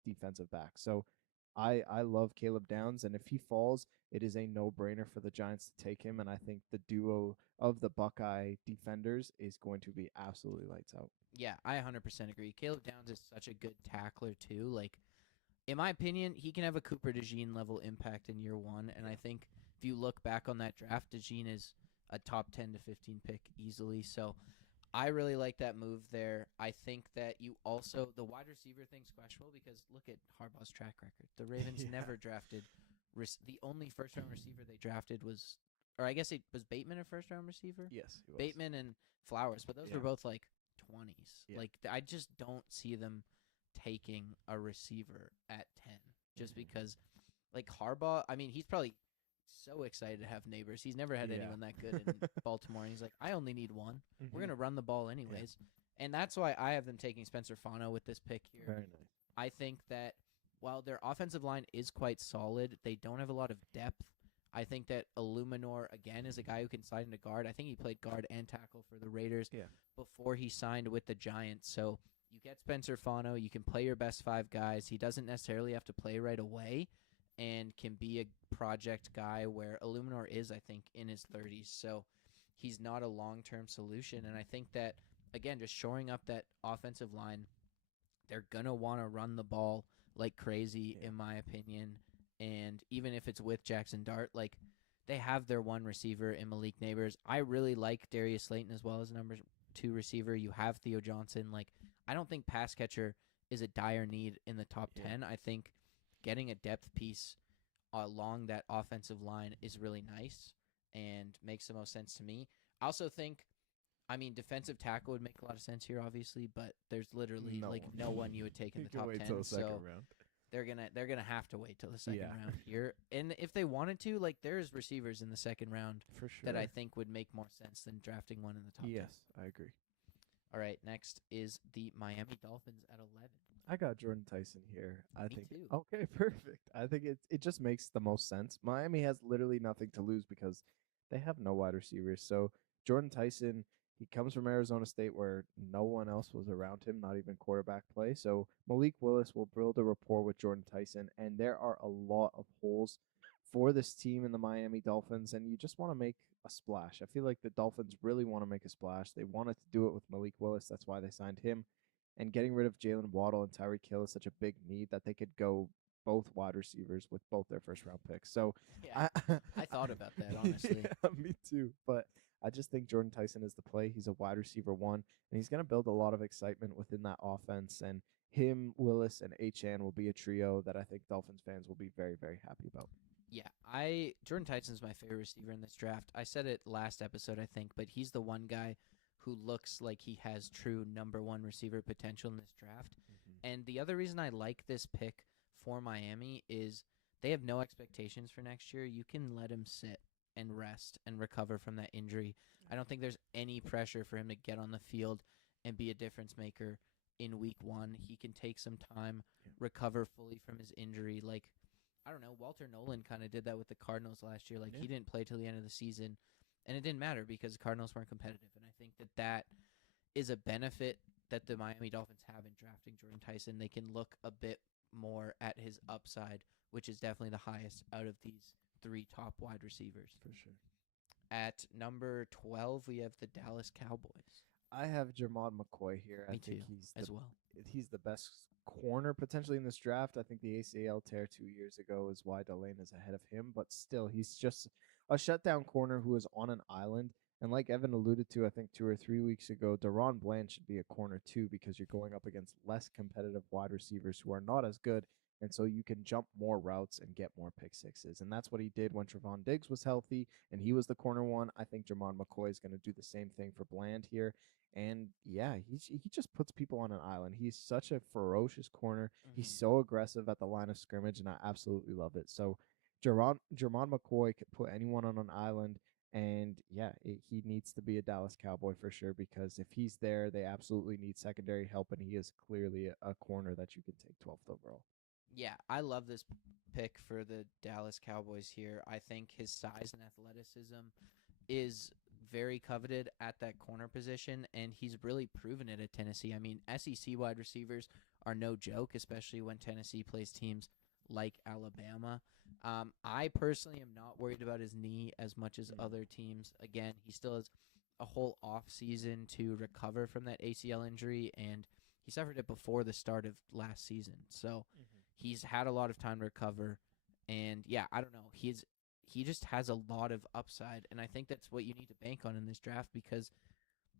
defensive back. So I love Caleb Downs, and if he falls, it is a no brainer for the Giants to take him. And I think the duo of the Buckeye defenders is going to be absolutely lights out. Yeah, I 100% agree. Caleb Downs is such a good tackler, too. Like, in my opinion, he can have a Cooper DeJean level impact in year one. And I think if you look back on that draft, DeJean is a top 10 to 15 pick easily. So I really like that move there. I think that you also, the wide receiver thing's questionable because look at Harbaugh's track record. The Ravens Yeah. never drafted, the only first round receiver they drafted was, or I guess it was Bateman a first round receiver? Yes, he was. Bateman and Flowers, but those Yeah. were both like 20s. Yeah. Like, I just don't see them taking a receiver at 10 just because, like, Harbaugh, I mean, he's probably so excited to have neighbors. He's never had Yeah. anyone that good in Baltimore. And he's like, I only need one. We're going to Mhm. run the ball anyways. And that's why I have them taking Spencer Fano with this pick here. Very nice. I think that while their offensive line is quite solid, they don't have a lot of depth. I think that Illuminor, again, is a guy who can slide into guard. I think he played guard and tackle for the Raiders Yeah. before he signed with the Giants. So you get Spencer Fano. You can play your best five guys. He doesn't necessarily have to play right away and can be a project guy where Illuminor is, I think, in his 30s. So he's not a long-term solution. And I think that, again, just shoring up that offensive line, they're going to want to run the ball like crazy, in my opinion. And even if it's with Jackson Dart, like, they have their one receiver in Malik Neighbors. I really like Darius Slayton as well as number 2 receiver. You have Theo Johnson. Like, I don't think pass catcher is a dire need in the top 10. I think getting a depth piece along that offensive line is really nice and makes the most sense to me. I also think, I mean, defensive tackle would make a lot of sense here, obviously, but there's literally no one you would take in You the can top wait 10. till the second So round. they're gonna have to wait till the second Yeah. round here. And if they wanted to, like, there's receivers in the second round For sure. that I think would make more sense than drafting one in the top 10. Yes, I agree. All right, next is the Miami Dolphins at 11. I got Jordan Tyson here. I Me think. too. Okay, perfect. I think it just makes the most sense. Miami has literally nothing to lose because they have no wide receivers. So Jordan Tyson, He comes from Arizona State where no one else was around him, not even quarterback play. So Malik Willis will build a rapport with Jordan Tyson, and there are a lot of holes for this team in the Miami Dolphins, and you just want to make a splash. I feel like the Dolphins really want to make a splash. They wanted to do it with Malik Willis. That's why they signed him. And getting rid of Jalen Waddle and Tyreek Hill is such a big need that they could go both wide receivers with both their first round picks. So Yeah, I thought about that, honestly. yeah, me too. But I just think Jordan Tyson is the play. He's a wide receiver one, and he's going to build a lot of excitement within that offense. And him, Willis, and Achan will be a trio that I think Dolphins fans will be very, very happy about. Yeah, Jordan Tyson's my favorite receiver in this draft. I said it last episode, I think, but he's the one guy who looks like he has true number one receiver potential in this draft. Mm-hmm. And the other reason I like this pick for Miami is they have no expectations for next year. You can let him sit and rest and recover from that injury. I don't think there's any pressure for him to get on the field and be a difference maker in week one. He can take some time, recover fully from his injury. Like, I don't know, Walter Nolan kind of did that with the Cardinals last year. Like, he didn't play till the end of the season, and it didn't matter because the Cardinals weren't competitive. And I think that is a benefit that the Miami Dolphins have in drafting Jordan Tyson. They can look a bit more at his upside, which is definitely the highest out of these three top wide receivers. For sure. At number 12, we have the Dallas Cowboys. I have Jermod McCoy here. Me I think too, he's as well. He's the best corner potentially in this draft. I think the ACL tear 2 years ago is why Delane is ahead of him, but still, he's just a shutdown corner who is on an island. And like Evan alluded to, I think 2 or 3 weeks ago, Deron Bland should be a corner too because you're going up against less competitive wide receivers who are not as good. And so you can jump more routes and get more pick sixes. And that's what he did when Trevon Diggs was healthy and he was the corner one. I think Jermon McCoy is going to do the same thing for Bland here. And yeah, he just puts people on an island. He's such a ferocious corner. Mm-hmm. He's so aggressive at the line of scrimmage, and I absolutely love it. So Jermon McCoy could put anyone on an island. And yeah, he needs to be a Dallas Cowboy for sure because if he's there, they absolutely need secondary help, and he is clearly a corner that you can take 12th overall. Yeah, I love this pick for the Dallas Cowboys here. I think his size and athleticism is very coveted at that corner position, and he's really proven it at Tennessee. I mean, SEC wide receivers are no joke, especially when Tennessee plays teams like Alabama. I personally am not worried about his knee as much as other teams. Again, he still has a whole off season to recover from that ACL injury, and he suffered it before the start of last season. So he's had a lot of time to recover, and yeah, I don't know. He just has a lot of upside, and I think that's what you need to bank on in this draft because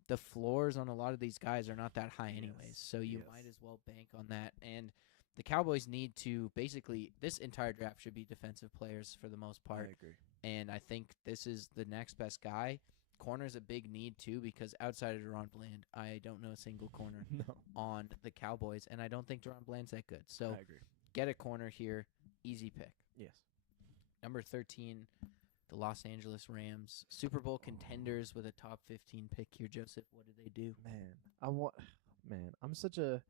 the floors on a lot of these guys are not that high anyways. So you might as well bank on that. And the Cowboys need to basically – this entire draft should be defensive players for the most part. I agree. And I think this is the next best guy. Corner's a big need too because outside of Deron Bland, I don't know a single corner on the Cowboys, and I don't think Deron Bland's that good. So I agree. Get a corner here. Easy pick. Yes. Number 13, the Los Angeles Rams. Super Bowl contenders with a top 15 pick here, Joseph. What do they do? I'm such a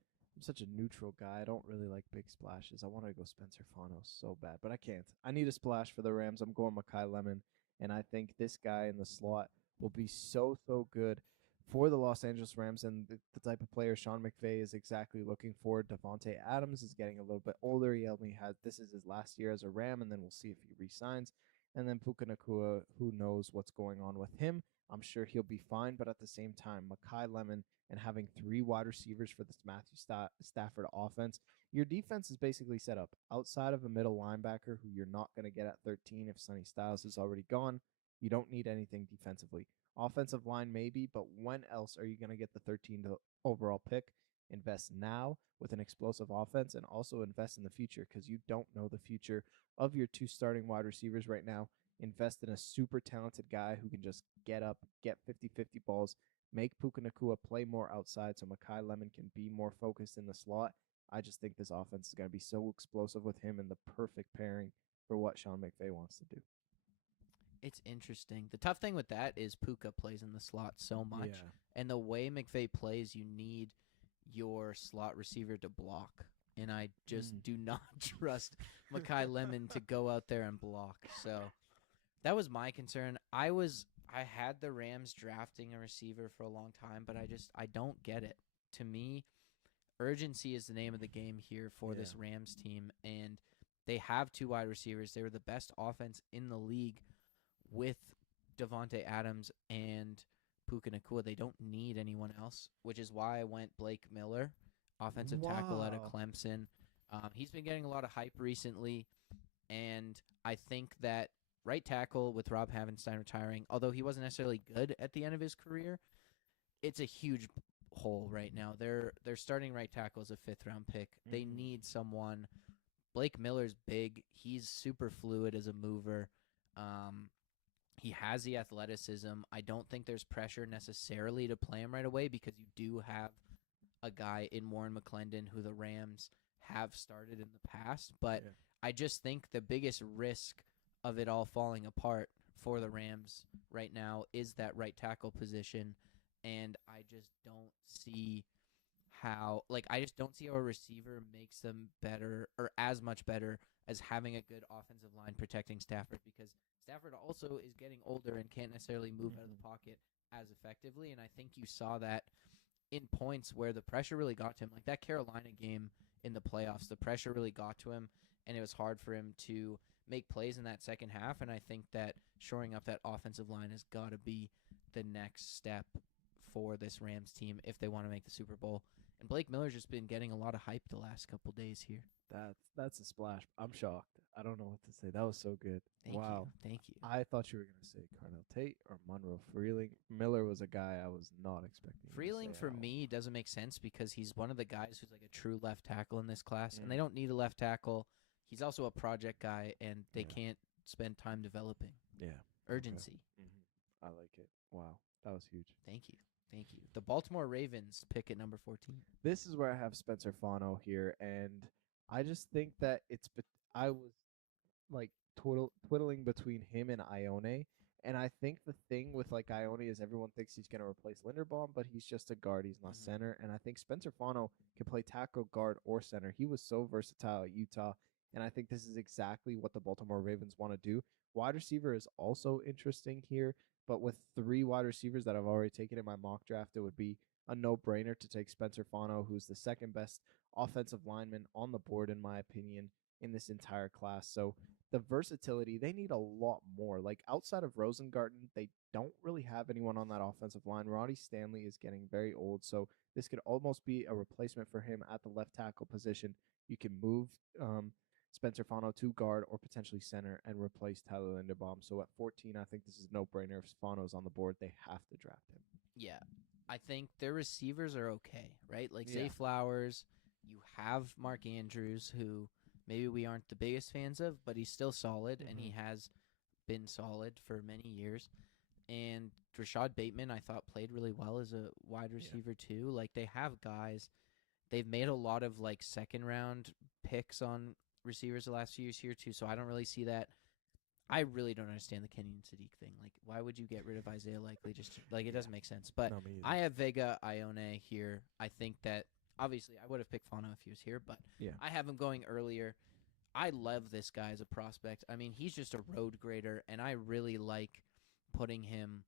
neutral guy. I don't really like big splashes. I want to go Spencer Fano so bad, but I can't. I need a splash for the Rams. I'm going Mekhi Lemon, and I think this guy in the slot will be so good for the Los Angeles Rams and the type of player Sean McVay is exactly looking for. Devontae Adams is getting a little bit older. He only has this is his last year as a Ram, and then we'll see if he re-signs. And then Puka Nacua, who knows what's going on with him. I'm sure he'll be fine, but at the same time, Mekhi Lemon and having 3 wide receivers for this Matthew Stafford offense, your defense is basically set up outside of a middle linebacker who you're not going to get at 13 if Sonny Styles is already gone. You don't need anything defensively. Offensive line maybe, but when else are you going to get the 13th overall pick? Invest now with an explosive offense and also invest in the future because you don't know the future of your 2 starting wide receivers right now. Invest in a super talented guy who can just get up, get 50-50 balls, make Puka Nacua play more outside so Mekhi Lemon can be more focused in the slot. I just think this offense is going to be so explosive with him and the perfect pairing for what Sean McVay wants to do. It's interesting. The tough thing with that is Puka plays in the slot so much. Yeah. And the way McVay plays, you need your slot receiver to block. And I just do not trust Mekhi Lemon to go out there and block. So that was my concern. I I had the Rams drafting a receiver for a long time, but I don't get it. To me, urgency is the name of the game here for Yeah. this Rams team, and they have 2 wide receivers. They were the best offense in the league with Devontae Adams and Puka Nacua. They don't need anyone else, which is why I went Blake Miller, offensive tackle out of Wow. Clemson. He's been getting a lot of hype recently, and I think that right tackle with Rob Havenstein retiring, although he wasn't necessarily good at the end of his career, it's a huge hole right now. Their starting right tackle is a 5th-round pick. They Mhm. need someone. Blake Miller's big. He's super fluid as a mover. Um, he has the athleticism. I don't think there's pressure necessarily to play him right away because you do have a guy in Warren McClendon who the Rams have started in the past. But Yeah. I just think the biggest risk of it all falling apart for the Rams right now is that right tackle position. And I just don't see I just don't see how a receiver makes them better or as much better as having a good offensive line protecting Stafford, because Stafford also is getting older and can't necessarily move out of the pocket as effectively. And I think you saw that in points where the pressure really got to him. Like that Carolina game in the playoffs, the pressure really got to him, and it was hard for him to make plays in that second half. And I think that shoring up that offensive line has got to be the next step for this Rams team if they want to make the Super Bowl. And Blake Miller's just been getting a lot of hype the last couple days here. That's a splash. I'm shocked. I don't know what to say. That was so good. Thank Wow. you. Thank you. I thought you were gonna say Carnell Tate or Monroe Freeling. Miller was a guy I was not expecting. you to Freeling say for at all. me doesn't make sense because he's one of the guys who's like a true left tackle in this class, and they Mm. don't need a left tackle. He's also a project guy, and they Yeah. can't spend time developing. Yeah. Urgency. I like it. Wow, that was huge. Thank you. Thank you. The Baltimore Ravens pick at number 14. This is where I have Spencer Fano here, and I just think that I was like twiddling between him and Ione. And I think the thing with like Ione is everyone thinks he's going to replace Linderbaum, but he's just a guard. He's not Mhm. center. And I think Spencer Fano can play tackle, guard, or center. He was so versatile at Utah. And I think this is exactly what the Baltimore Ravens want to do. Wide receiver is also interesting here, but with 3 wide receivers that I've already taken in my mock draft, it would be a no-brainer to take Spencer Fano, who's the second best offensive lineman on the board, in my opinion, in this entire class. So the versatility, they need a lot more. Like outside of Rosengarten, they don't really have anyone on that offensive line. Roddy Stanley is getting very old, so this could almost be a replacement for him at the left tackle position. You can move Spencer Fano to guard or potentially center and replace Tyler Linderbaum. So at 14, I think this is no brainer. If Fano's on the board, they have to draft him. Yeah. I think their receivers are okay, right? Like Yeah. Zay Flowers, you have Mark Andrews, who maybe we aren't the biggest fans of, but he's still solid, and he has been solid for many years. And Rashad Bateman, I thought, played really well as a wide receiver too. Like they have guys. They've made a lot of like second round picks on receivers the last few years here too, so I don't really see that. I really don't understand the Kenyon Sadiq thing. Like, why would you get rid of Isaiah Likely? Just like it doesn't make sense. But No, me either. I have Vega Ione here. I think that obviously I would have picked Fano if he was here, but Yeah. I have him going earlier. I love this guy as a prospect. I mean, he's just a road grader, and I really like putting him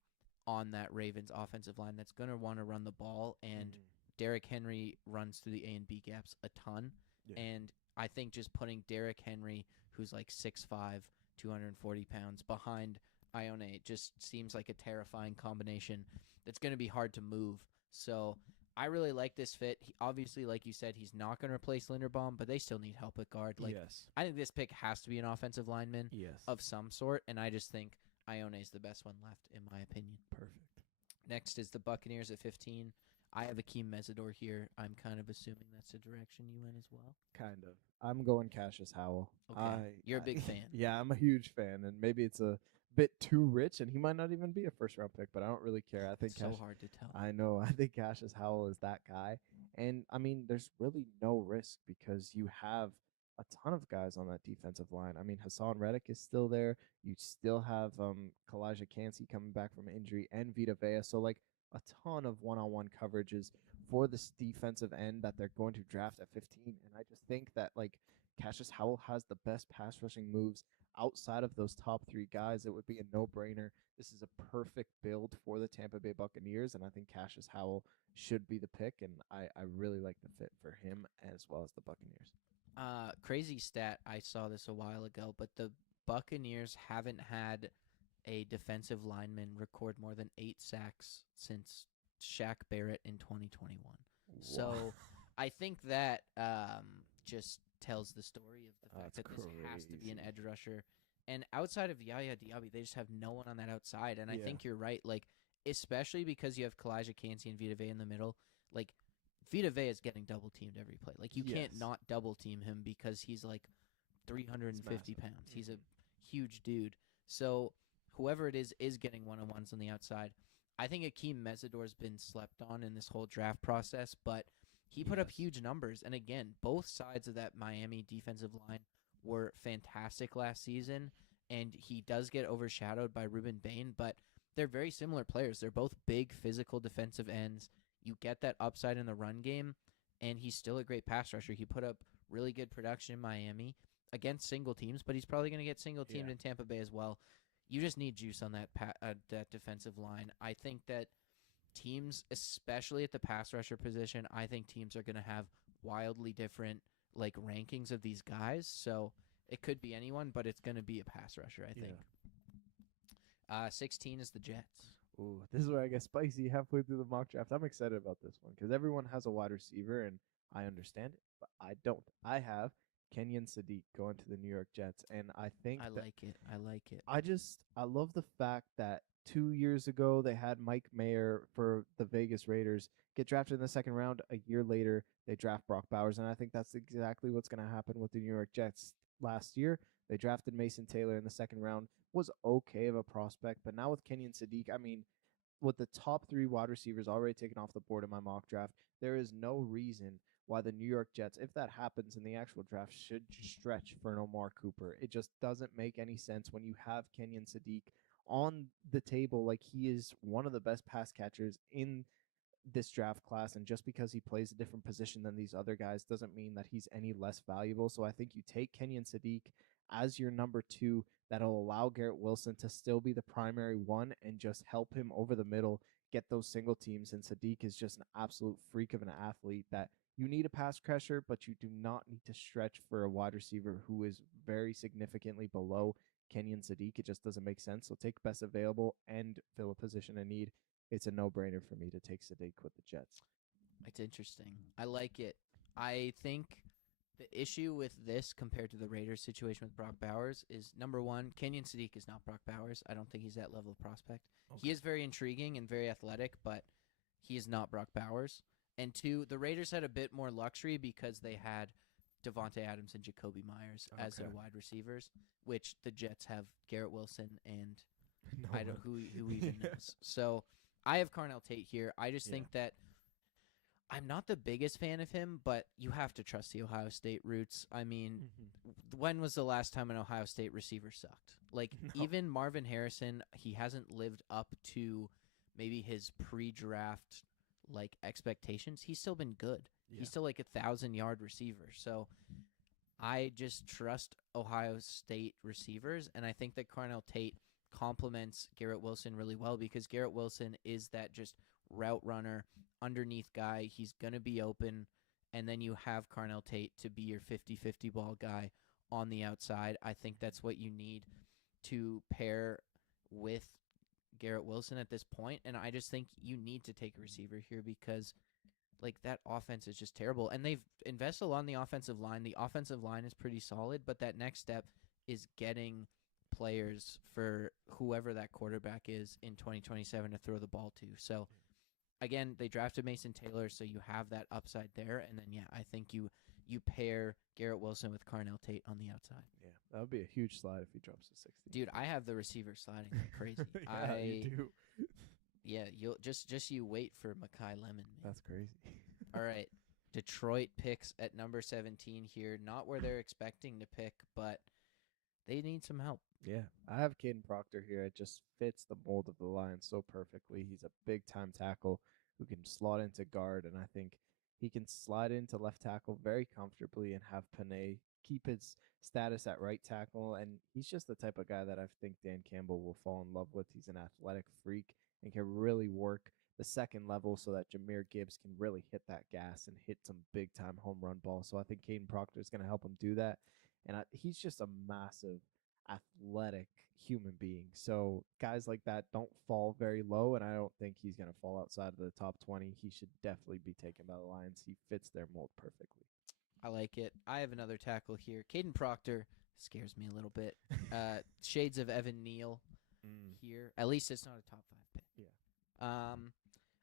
on that Ravens offensive line that's going to want to run the ball. And Derrick Henry runs through the A and B gaps a ton. Yeah. And I think just putting Derrick Henry, who's like 6'5", 240 pounds, behind Ione just seems like a terrifying combination that's going to be hard to move. So I really like this fit. He, obviously, like you said, he's not going to replace Linderbaum, but they still need help at guard. Like yes. I think this pick has to be an offensive lineman Yes. of some sort, and I just think Ione is the best one left, in my opinion. Perfect. Next is the Buccaneers at 15. I have Akeem Mesidor here. I'm kind of assuming that's the direction you went as well. Kind of. I'm going Cassius Howell. Okay. You're a big fan. Yeah, I'm a huge fan, and maybe it's a bit too rich, and he might not even be a first-round pick, but I don't really care. I think It's so hard to tell. I know. I think Cassius Howell is that guy. And, I mean, there's really no risk because you have a ton of guys on that defensive line. I mean, Hassan Reddick is still there. You still have Kalijah Cansey coming back from injury and Vita Vea. So, like, a ton of one-on-one coverages for this defensive end that they're going to draft at 15. And I just think that, like, Cassius Howell has the best pass rushing moves outside of those top three guys. It would be a no-brainer. This is a perfect build for the Tampa Bay Buccaneers, and I think Cassius Howell should be the pick, and I really like the fit for him as well as the Buccaneers. Crazy stat. I saw this a while ago, but the Buccaneers haven't had a defensive lineman record more than 8 sacks since Shaq Barrett in 2021. Wow. So I think that just tells the story of the fact That's that this has to be an crazy. edge rusher. And outside of Yaya Diaby, they just have no one on that outside. And I Yeah. think you're right. Like, especially because you have Kalijah Cansey and Vita Vea in the middle. Like, Vita Vea is getting double teamed every play. Like, you can't Yes. not double team him because he's like 350 massive. pounds. He's a huge dude. So whoever it is getting one-on-ones on the outside. I think Akeem Mesidor's been slept on in this whole draft process, but he put up Yes. huge numbers. And again, both sides of that Miami defensive line were fantastic last season, and he does get overshadowed by Ruben Bain, but they're very similar players. They're both big physical defensive ends. You get that upside in the run game, and he's still a great pass rusher. He put up really good production in Miami against single teams, but he's probably going to get single teamed Yeah. in Tampa Bay as well. You just need juice on that defensive line. I think that teams, especially at the pass rusher position, I think teams are going to have wildly different like rankings of these guys. So it could be anyone, but it's going to be a pass rusher, I think. 16 is the Jets. Ooh, this is where I get spicy halfway through the mock draft. I'm excited about this one because everyone has a wide receiver, and I understand it, but I don't. I have Kenyon Sadiq going to the New York Jets, and I think I that like it. I like it. I love the fact that 2 years ago they had Mike Mayer for the Vegas Raiders get drafted in the second round. A year later, they draft Brock Bowers, and I think that's exactly what's going to happen with the New York Jets. Last year, they drafted Mason Taylor in the second round. Was okay of a prospect, but now with Kenyon Sadiq, I mean, with the top three wide receivers already taken off the board in my mock draft, there is no reason why the New York Jets, if that happens in the actual draft, should stretch for an Omar Cooper. It just doesn't make any sense when you have Kenyon Sadiq on the table. Like, he is one of the best pass catchers in this draft class, and just because he plays a different position than these other guys doesn't mean that he's any less valuable. So I think you take Kenyon Sadiq as your number two. That'll allow Garrett Wilson to still be the primary one and just help him over the middle get those single teams. And Sadiq is just an absolute freak of an athlete that you need a pass catcher, but you do not need to stretch for a wide receiver who is very significantly below Kenyon Sadiq. It just doesn't make sense. So take best available and fill a position in need. It's a no-brainer for me to take Sadiq with the Jets. It's interesting. I like it. I think the issue with this compared to the Raiders situation with Brock Bowers is number one, Kenyon Sadiq is not Brock Bowers. I don't think he's that level of prospect. He is very intriguing and very athletic, but he is not Brock Bowers. And two, the Raiders had a bit more luxury because they had Devontae Adams and Jacoby Myers as their Okay. wide receivers, which the Jets have Garrett Wilson and No I don't who even knows. So I have Carnell Tate here. I just Yeah. think that I'm not the biggest fan of him, but you have to trust the Ohio State roots. I mean, when was the last time an Ohio State receiver sucked? Like, No. even Marvin Harrison, he hasn't lived up to maybe his pre-draft like expectations. He's still been good. Yeah. He's still like 1,000-yard receiver. So I just trust Ohio State receivers, and I think that Carnell Tate complements Garrett Wilson really well because Garrett Wilson is that just route runner, underneath guy. He's going to be open, and then you have Carnell Tate to be your 50-50 ball guy on the outside. I think that's what you need to pair with Garrett Wilson at this point, and I just think you need to take a receiver here because like that offense is just terrible. And they've invested a lot in the offensive line. The offensive line is pretty solid, but that next step is getting players for whoever that quarterback is in 2027 to throw the ball to. So again, they drafted Mason Taylor, so you have that upside there. And then I think you pair Garrett Wilson with Carnell Tate on the outside. Yeah, that would be a huge slide if he drops to 60. Dude, I have the receiver sliding like crazy. Yeah, you do. Yeah, you'll just you wait for Mekhi Lemon, man. That's crazy. All right. Detroit picks at number 17 here. Not where they're expecting to pick, but they need some help. Yeah, I have Caden Proctor here. It just fits the mold of the Lions so perfectly. He's a big-time tackle who can slot into guard, and I think He can slide into left tackle very comfortably and have Panay keep his status at right tackle. And he's just the type of guy that I think Dan Campbell will fall in love with. He's an athletic freak and can really work the second level so that Jahmyr Gibbs can really hit that gas and hit some big time home run balls. So I think Caden Proctor is going to help him do that. And he's just a massive athletic human being. So guys like that don't fall very low, and I don't think he's going to fall outside of the top 20. He should definitely be taken by the Lions. He fits their mold perfectly. I like it. I have another tackle here. Caden Proctor scares me a little bit. Shades of Evan Neal here. At least it's not a top 5 pick. Yeah.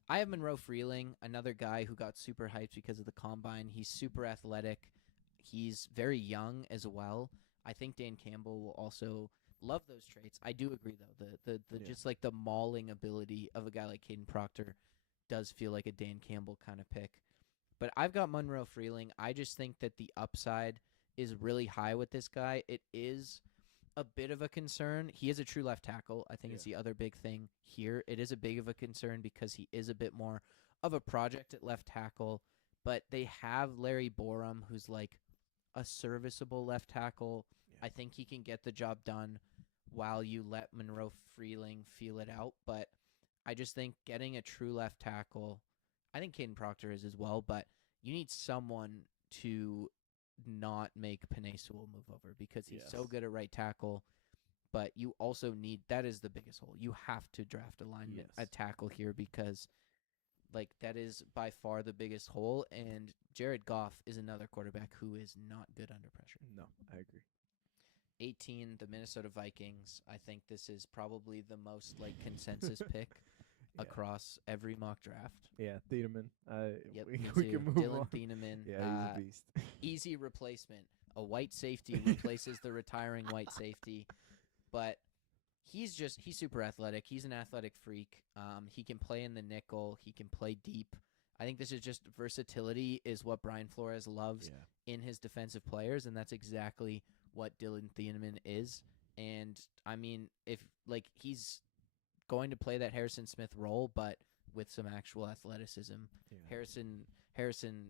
I have Monroe Freeling, another guy who got super hyped because of the combine. He's super athletic. He's very young as well. I think Dan Campbell will also love those traits. I do agree though. The just like the mauling ability of a guy like Caden Proctor does feel like a Dan Campbell kind of pick. But I've got Monroe Freeling. I just think that the upside is really high with this guy. It is a bit of a concern. He is a true left tackle. I think it's the other big thing here. It is a big of a concern because he is a bit more of a project at left tackle. But they have Larry Borum, who's like a serviceable left tackle. I think he can get the job done while you let Monroe Freeling feel it out. But I just think getting a true left tackle, I think Caden Proctor is as well, but you need someone to not make Penei Sewell move over because he's so good at right tackle. But you also need, that is the biggest hole. You have to draft a lineman, a tackle here because like that is by far the biggest hole. And Jared Goff is another quarterback who is not good under pressure. No, I agree. 18, the Minnesota Vikings. I think this is probably the most like consensus pick across every mock draft. Yeah, Thieneman. We can move Dylan on. Thieneman. Yeah, he's a beast. Easy replacement. A white safety replaces the retiring white safety. But he's super athletic. He's an athletic freak. He can play in the nickel. He can play deep. I think this is just versatility is what Brian Flores loves in his defensive players, and that's exactly what Dylan Thieneman is. And, I mean, if like he's going to play that Harrison Smith role, but with some actual athleticism. Harrison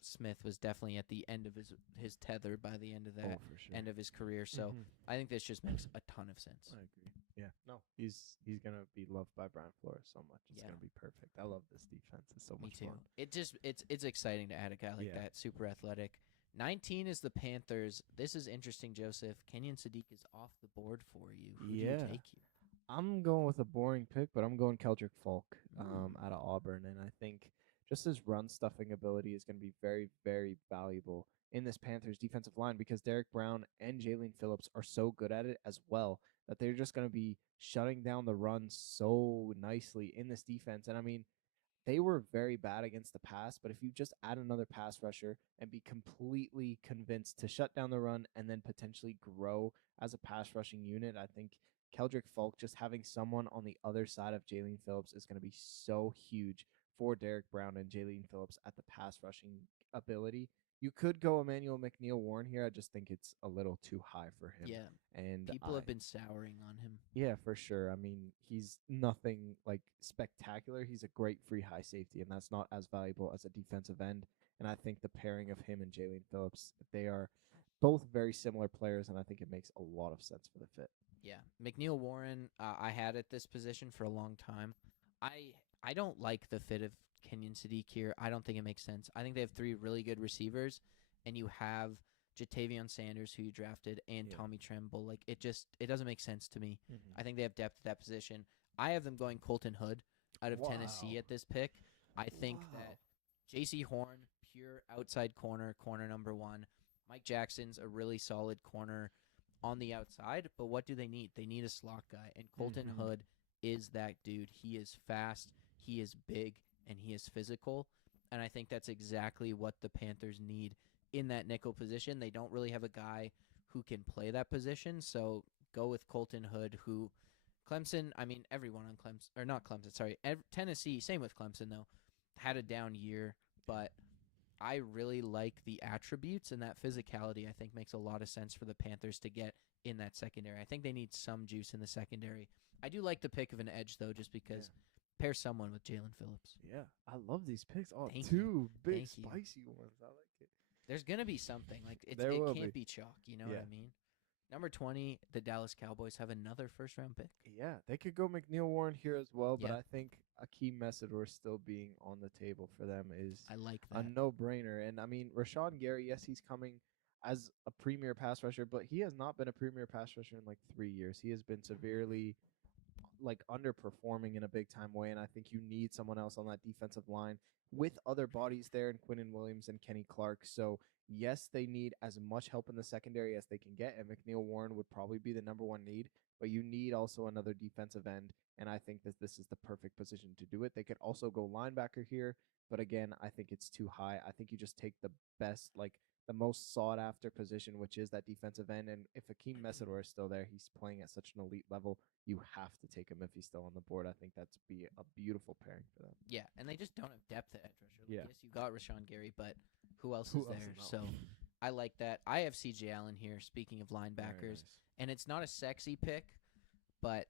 Smith was definitely at the end of his tether by the end of that end of his career. So I think this just makes a ton of sense. I agree. Yeah, no, he's gonna be loved by Brian Flores so much. It's gonna be perfect. I love this defense. It's so much fun. It's exciting to add a guy like that, super athletic. 19 is the Panthers. This is interesting, Joseph. Kenyon Sadiq is off the board for you. Who do you take here? I'm going with a boring pick, but I'm going Keldrick Falk out of Auburn, and I think just his run stuffing ability is going to be very, very valuable in this Panthers defensive line because Derek Brown and Jalen Phillips are so good at it as well that they're just going to be shutting down the run so nicely in this defense. And I mean, they were very bad against the pass, but if you just add another pass rusher and be completely convinced to shut down the run and then potentially grow as a pass rushing unit, I think Keldrick Falk just having someone on the other side of Jalen Phillips is going to be so huge for Derek Brown and Jalen Phillips at the pass rushing ability. You could go Emmanuel McNeil-Warren here. I just think it's a little too high for him. Yeah. And people have been souring on him. Yeah, for sure. I mean, he's nothing like spectacular. He's a great free high safety, and that's not as valuable as a defensive end. And I think the pairing of him and Jalen Phillips, they are both very similar players, and I think it makes a lot of sense for the fit. Yeah, McNeil-Warren, I had at this position for a long time. I don't like the fit of Kenyon Sadiq here. I don't think it makes sense. I think they have 3 really good receivers, and you have Jatavion Sanders, who you drafted, and Tommy Tremble. Like it doesn't make sense to me. I think they have depth at that position. I have them going Colton Hood out of Tennessee at this pick. I think that J.C. Horn, pure outside corner number 1. Mike Jackson's a really solid corner on the outside, but what do they need? They need a slot guy, and Colton Hood is that dude. He is fast, he is big, and he is physical, and I think that's exactly what the Panthers need in that nickel position. They don't really have a guy who can play that position, so go with Colton Hood, who Clemson, I mean, everyone on Clemson, or not Clemson, sorry, Tennessee, same with Clemson, though, had a down year, but I really like the attributes, and that physicality I think makes a lot of sense for the Panthers to get in that secondary. I think they need some juice in the secondary. I do like the pick of an edge, though, just because pair someone with Jalen Phillips. Yeah, I love these picks. Oh, Thank you. two big Thank you. spicy ones. I like it. There's gonna be something like it There will can't be. be chalk. You know what Yeah. I mean? Number 20, the Dallas Cowboys have another first-round pick. Yeah, they could go McNeil Warren here as well, but Yeah. I think Akeem Messidor still being on the table for them is I like a that. no-brainer. And I mean, Rashawn Gary, yes, he's coming as a premier pass rusher, but he has not been a premier pass rusher in like 3 years. He has been severely like underperforming in a big time way, and I think you need someone else on that defensive line with other bodies there in Quinnen Williams and Kenny Clark. So yes, they need as much help in the secondary as they can get, and McNeil Warren would probably be the number one need, but you need also another defensive end, and I think that this is the perfect position to do it. They could also go linebacker here, but again, I think it's too high. I think you just take the best, like the most sought after position, which is that defensive end. And if Akeem Messidor is still there, he's playing at such an elite level. You have to take him if he's still on the board. I think that's be a beautiful pairing for them. Yeah, and they just don't have depth at edge rusher. Like, Yeah. yes, you got Rashawn Gary, but who else Who is else there? is out? So I like that. I have C.J. Allen here. Speaking of linebackers, and it's not a sexy pick, but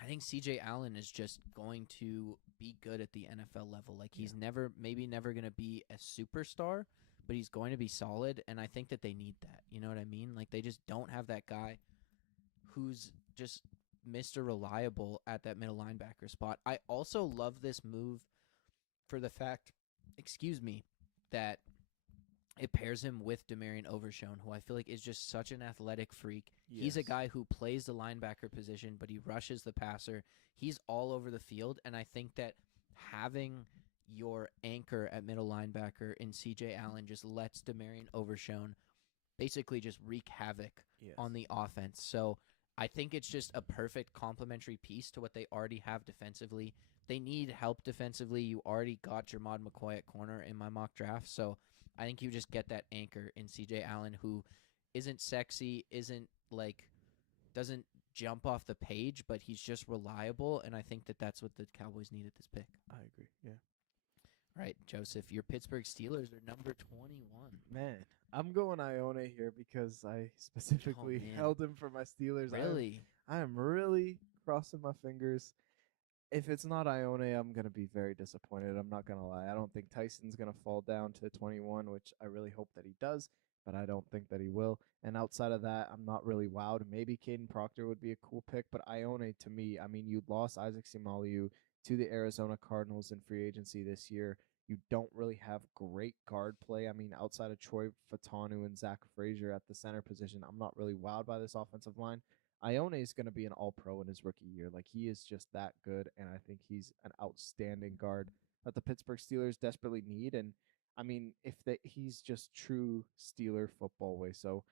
I think C.J. Allen is just going to be good at the NFL level. Like he's never going to be a superstar, but he's going to be solid, and I think that they need that. You know what I mean? Like they just don't have that guy who's just Mr. Reliable at that middle linebacker spot. I also love this move for the fact, that it pairs him with Demarion Overshown, who I feel like is just such an athletic freak. Yes. He's a guy who plays the linebacker position, but he rushes the passer. He's all over the field, and I think that having your anchor at middle linebacker in C.J. Allen just lets Demarion Overshown basically just wreak havoc on the offense. So I think it's just a perfect complementary piece to what they already have defensively. They need help defensively. You already got Jermod McCoy at corner in my mock draft, so I think you just get that anchor in C.J. Allen, who isn't sexy, doesn't jump off the page, but he's just reliable, and I think that that's what the Cowboys need at this pick. I agree. Yeah. All right, Joseph, your Pittsburgh Steelers are number 21. Man, I'm going Ione here because I specifically held him for my Steelers. Really? I am really crossing my fingers. If it's not Ione, I'm going to be very disappointed. I'm not going to lie. I don't think Tyson's going to fall down to 21, which I really hope that he does, but I don't think that he will. And outside of that, I'm not really wowed. Maybe Caden Proctor would be a cool pick, but Ione, to me, I mean, you lost Isaac Seumalo to the Arizona Cardinals in free agency this year. You don't really have great guard play. I mean, outside of Troy Fatanu and Zach Frazier at the center position, I'm not really wowed by this offensive line. Ione is going to be an all-pro in his rookie year. Like, he is just that good, and I think he's an outstanding guard that the Pittsburgh Steelers desperately need. And, I mean, he's just true Steeler football way. So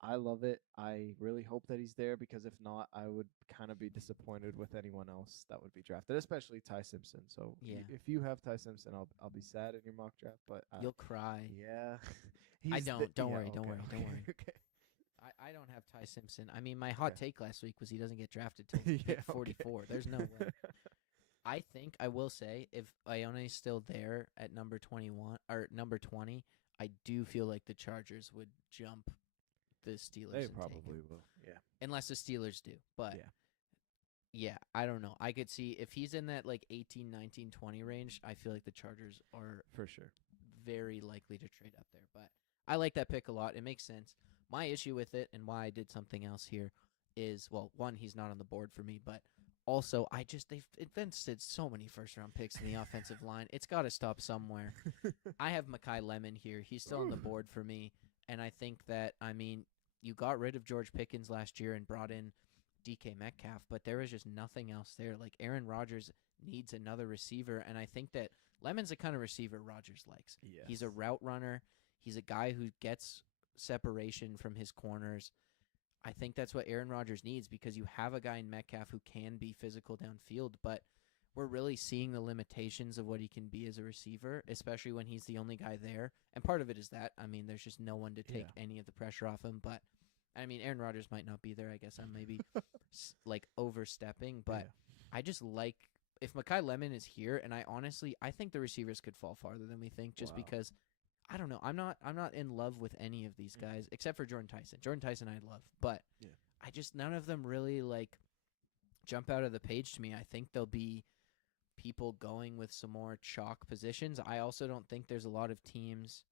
I love it. I really hope that he's there because if not, I would kind of be disappointed with anyone else that would be drafted, especially Ty Simpson. So if you have Ty Simpson, I'll be sad in your mock draft, but you'll cry. Yeah, I don't. Don't worry. Okay, Don't worry. Don't worry. Okay. I don't have Ty Simpson. I mean, my hot take last week was he doesn't get drafted till pick 44. There's no way. I think I will say if Ione's still there at number 21 or number 20, I do feel like the Chargers would jump the Steelers. They and probably take him. will. Yeah. Unless the Steelers do. But yeah, I don't know. I could see if he's in that like 18, 19, 20 range, I feel like the Chargers are for sure very likely to trade up there. But I like that pick a lot. It makes sense. My issue with it and why I did something else here is, well, one, he's not on the board for me, but also they've invested so many first-round picks in the offensive line. It's got to stop somewhere. I have Mekhi Lemon here. He's still on the board for me, and I think that, I mean, you got rid of George Pickens last year and brought in DK Metcalf, but there was just nothing else there. Like, Aaron Rodgers needs another receiver, and I think that Lemon's the kind of receiver Rodgers likes. Yes. He's a route runner. He's a guy who gets separation from his corners. I think that's what Aaron Rodgers needs because you have a guy in Metcalf who can be physical downfield, but we're really seeing the limitations of what he can be as a receiver, especially when he's the only guy there. And part of it is that, I mean, there's just no one to take any of the pressure off him. But, I mean, Aaron Rodgers might not be there. I guess I'm maybe overstepping, but I just like if Mekhi Lemon is here, and I think the receivers could fall farther than we think just because I don't know. I'm not in love with any of these guys except for Jordan Tyson. Jordan Tyson I love, but I just none of them really like jump out of the page to me. I think they'll be people going with some more chalk positions. I also don't think there's a lot of teams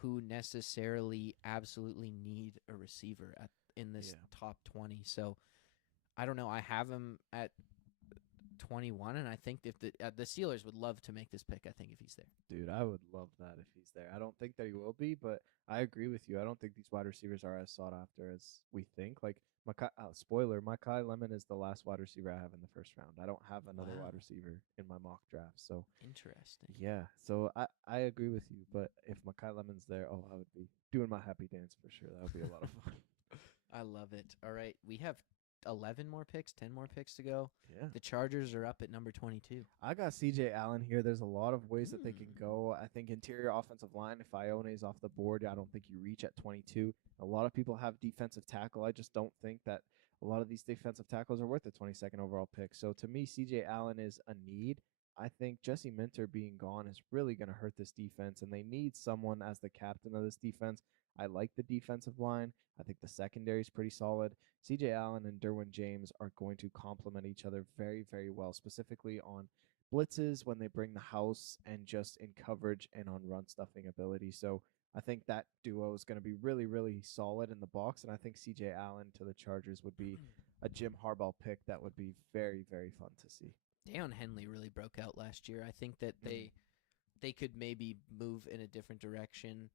who necessarily absolutely need a receiver in this Yeah. top 20. So I don't know. I have him at 21, and I think if the Steelers would love to make this pick. I think if he's there. Dude, I would love that if he's there. I don't think that he will be, but I agree with you. I don't think these wide receivers are as sought after as we think. Like, spoiler, Makai Lemon is the last wide receiver I have in the first round. I don't have another Wow. wide receiver in my mock draft. So, Interesting. yeah. So, I agree with you. But if Makai Lemon's there, oh, I would be doing my happy dance for sure. That would be a lot of fun. I love it. All right, we have 11 more picks, 10 more picks to go. Yeah. The Chargers are up at number 22. I got CJ Allen here. There's a lot of ways that they can go. I think interior offensive line, if Ione's off the board, I don't think you reach at 22. A lot of people have defensive tackle. I just don't think that a lot of these defensive tackles are worth the 22nd overall pick. So to me, CJ Allen is a need. I think Jesse Minter being gone is really going to hurt this defense, and they need someone as the captain of this defense. I like the defensive line. I think the secondary is pretty solid. CJ Allen and Derwin James are going to complement each other very, very well, specifically on blitzes when they bring the house and just in coverage and on run stuffing ability. So I think that duo is going to be really, really solid in the box. And I think CJ Allen to the Chargers would be a Jim Harbaugh pick that would be very, very fun to see. Deion Henley really broke out last year. I think that they could maybe move in a different direction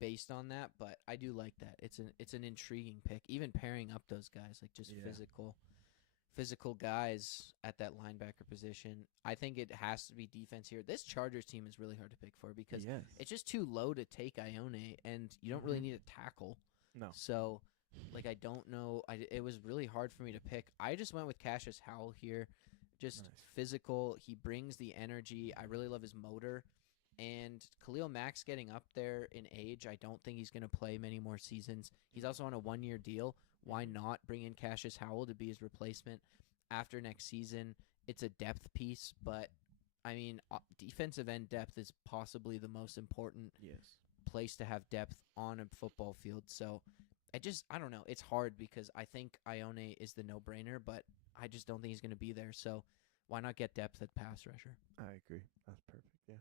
based on that, but I do like that. It's an intriguing pick. Even pairing up those guys, like just physical guys at that linebacker position. I think it has to be defense here. This Chargers team is really hard to pick for because it's just too low to take Ione, and you don't really need a tackle. No. So, like, I don't know. It was really hard for me to pick. I just went with Cassius Howell here. Just physical. He brings the energy. I really love his motor. And Khalil Mack's getting up there in age. I don't think he's going to play many more seasons. He's also on a 1-year deal. Why not bring in Cassius Howell to be his replacement after next season? It's a depth piece, but, I mean, defensive end depth is possibly the most important place to have depth on a football field. So, I don't know. It's hard because I think Ione is the no-brainer, but I just don't think he's going to be there. So, why not get depth at pass rusher? I agree. That's perfect. Yeah.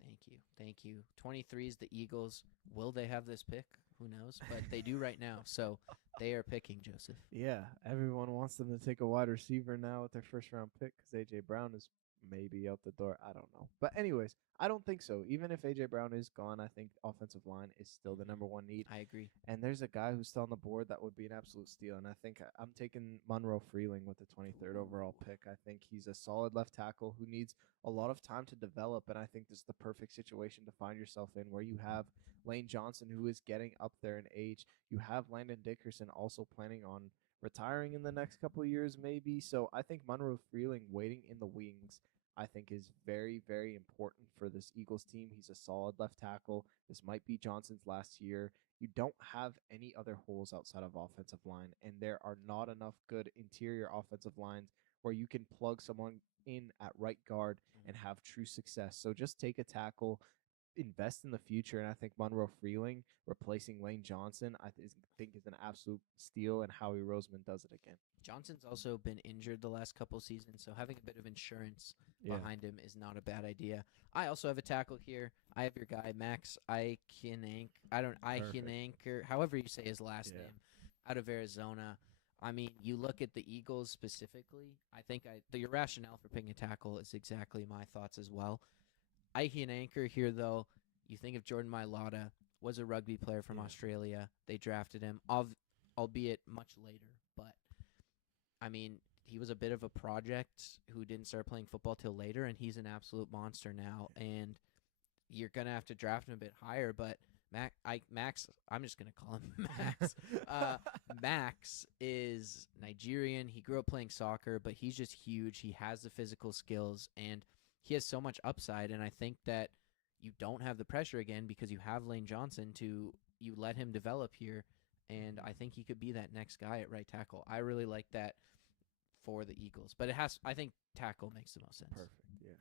Thank you. 23 is the Eagles. Will they have this pick? Who knows? But they do right now. So they are picking, Joseph. Yeah, everyone wants them to take a wide receiver now with their first round pick because A.J. Brown is maybe out the door. I don't know. But anyways, I don't think so. Even if A.J. Brown is gone, I think offensive line is still the number one need. I agree. And there's a guy who's still on the board that would be an absolute steal. And I think I'm taking Monroe Freeling with the 23rd overall pick. I think he's a solid left tackle who needs a lot of time to develop. And I think this is the perfect situation to find yourself in where you have Lane Johnson, who is getting up there in age. You have Landon Dickerson also planning on retiring in the next couple of years, maybe. So I think Monroe Freeling waiting in the wings, I think, is very, very important for this Eagles team. He's a solid left tackle. This might be Johnson's last year. You don't have any other holes outside of offensive line, and there are not enough good interior offensive lines where you can plug someone in at right guard and have true success. So just take a tackle, invest in the future, and I think Monroe Freeling replacing Lane Johnson, think is an absolute steal, and Howie Roseman does it again. Johnson's also been injured the last couple seasons, so having a bit of insurance behind him is not a bad idea. I also have a tackle here. I have your guy, Max Eichenanker, however you say his last name, out of Arizona. I mean, you look at the Eagles specifically, I think your rationale for picking a tackle is exactly my thoughts as well. Eichenanker here, though, you think of Jordan Mailata, was a rugby player from Australia. They drafted him, albeit much later. But, I mean, he was a bit of a project who didn't start playing football till later, and he's an absolute monster now. And you're going to have to draft him a bit higher, but Max, I'm just going to call him Max. Max is Nigerian. He grew up playing soccer, but he's just huge. He has the physical skills, and he has so much upside, and I think that you don't have the pressure again because you have Lane Johnson you let him develop here, and I think he could be that next guy at right tackle. I really like that for the Eagles, but I think tackle makes the most sense. Perfect, yeah.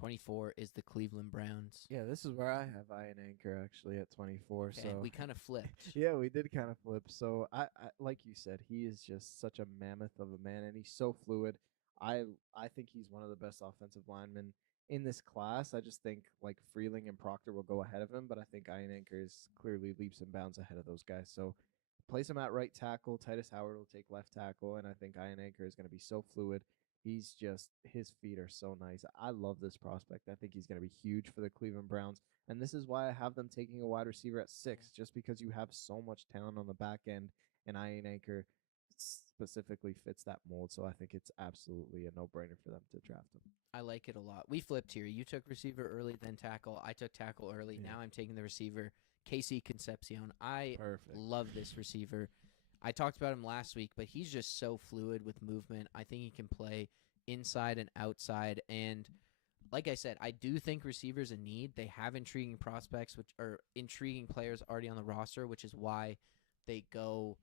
24 is the Cleveland Browns. Yeah, this is where I have Eichenanker actually at 24. Okay, so we kind of flipped. Yeah, we did kind of flip. So I like you said, he is just such a mammoth of a man, and he's so fluid. I I think he's one of the best offensive linemen in this class. I just think like Freeling and Proctor will go ahead of him, but I think Ian Anchor is clearly leaps and bounds ahead of those guys. So place him at right tackle. Titus Howard will take left tackle, and I think Ian Anchor is going to be so fluid. He's just his feet are so nice. I love this prospect. I think he's going to be huge for the Cleveland Browns, and this is why I have them taking a wide receiver at 6, just because you have so much talent on the back end, and Ian Anchor specifically fits that mold. So I think it's absolutely a no-brainer for them to draft him. I like it a lot. We flipped here. You took receiver early, then tackle. I took tackle early. Yeah. Now I'm taking the receiver, Casey Concepcion. I Perfect. love this receiver. I talked about him last week, but he's just so fluid with movement. I think he can play inside and outside. And like I said, I do think receivers a need. They have intriguing prospects, which are intriguing players already on the roster, which is why they go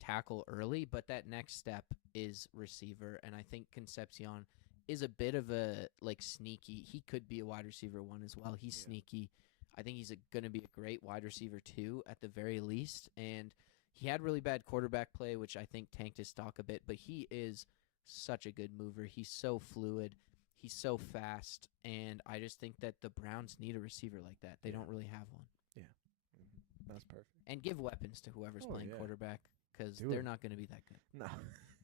tackle early. But that next step is receiver, and I think Concepcion is a bit of a sneaky. He could be a wide receiver 1 as well. He's sneaky. I think he's going to be a great wide receiver 2 at the very least. And he had really bad quarterback play, which I think tanked his stock a bit. But he is such a good mover. He's so fluid. He's so fast. And I just think that the Browns need a receiver like that. They don't really have one. Yeah. That's perfect. And give weapons to whoever's playing quarterback, because they're not going to be that good.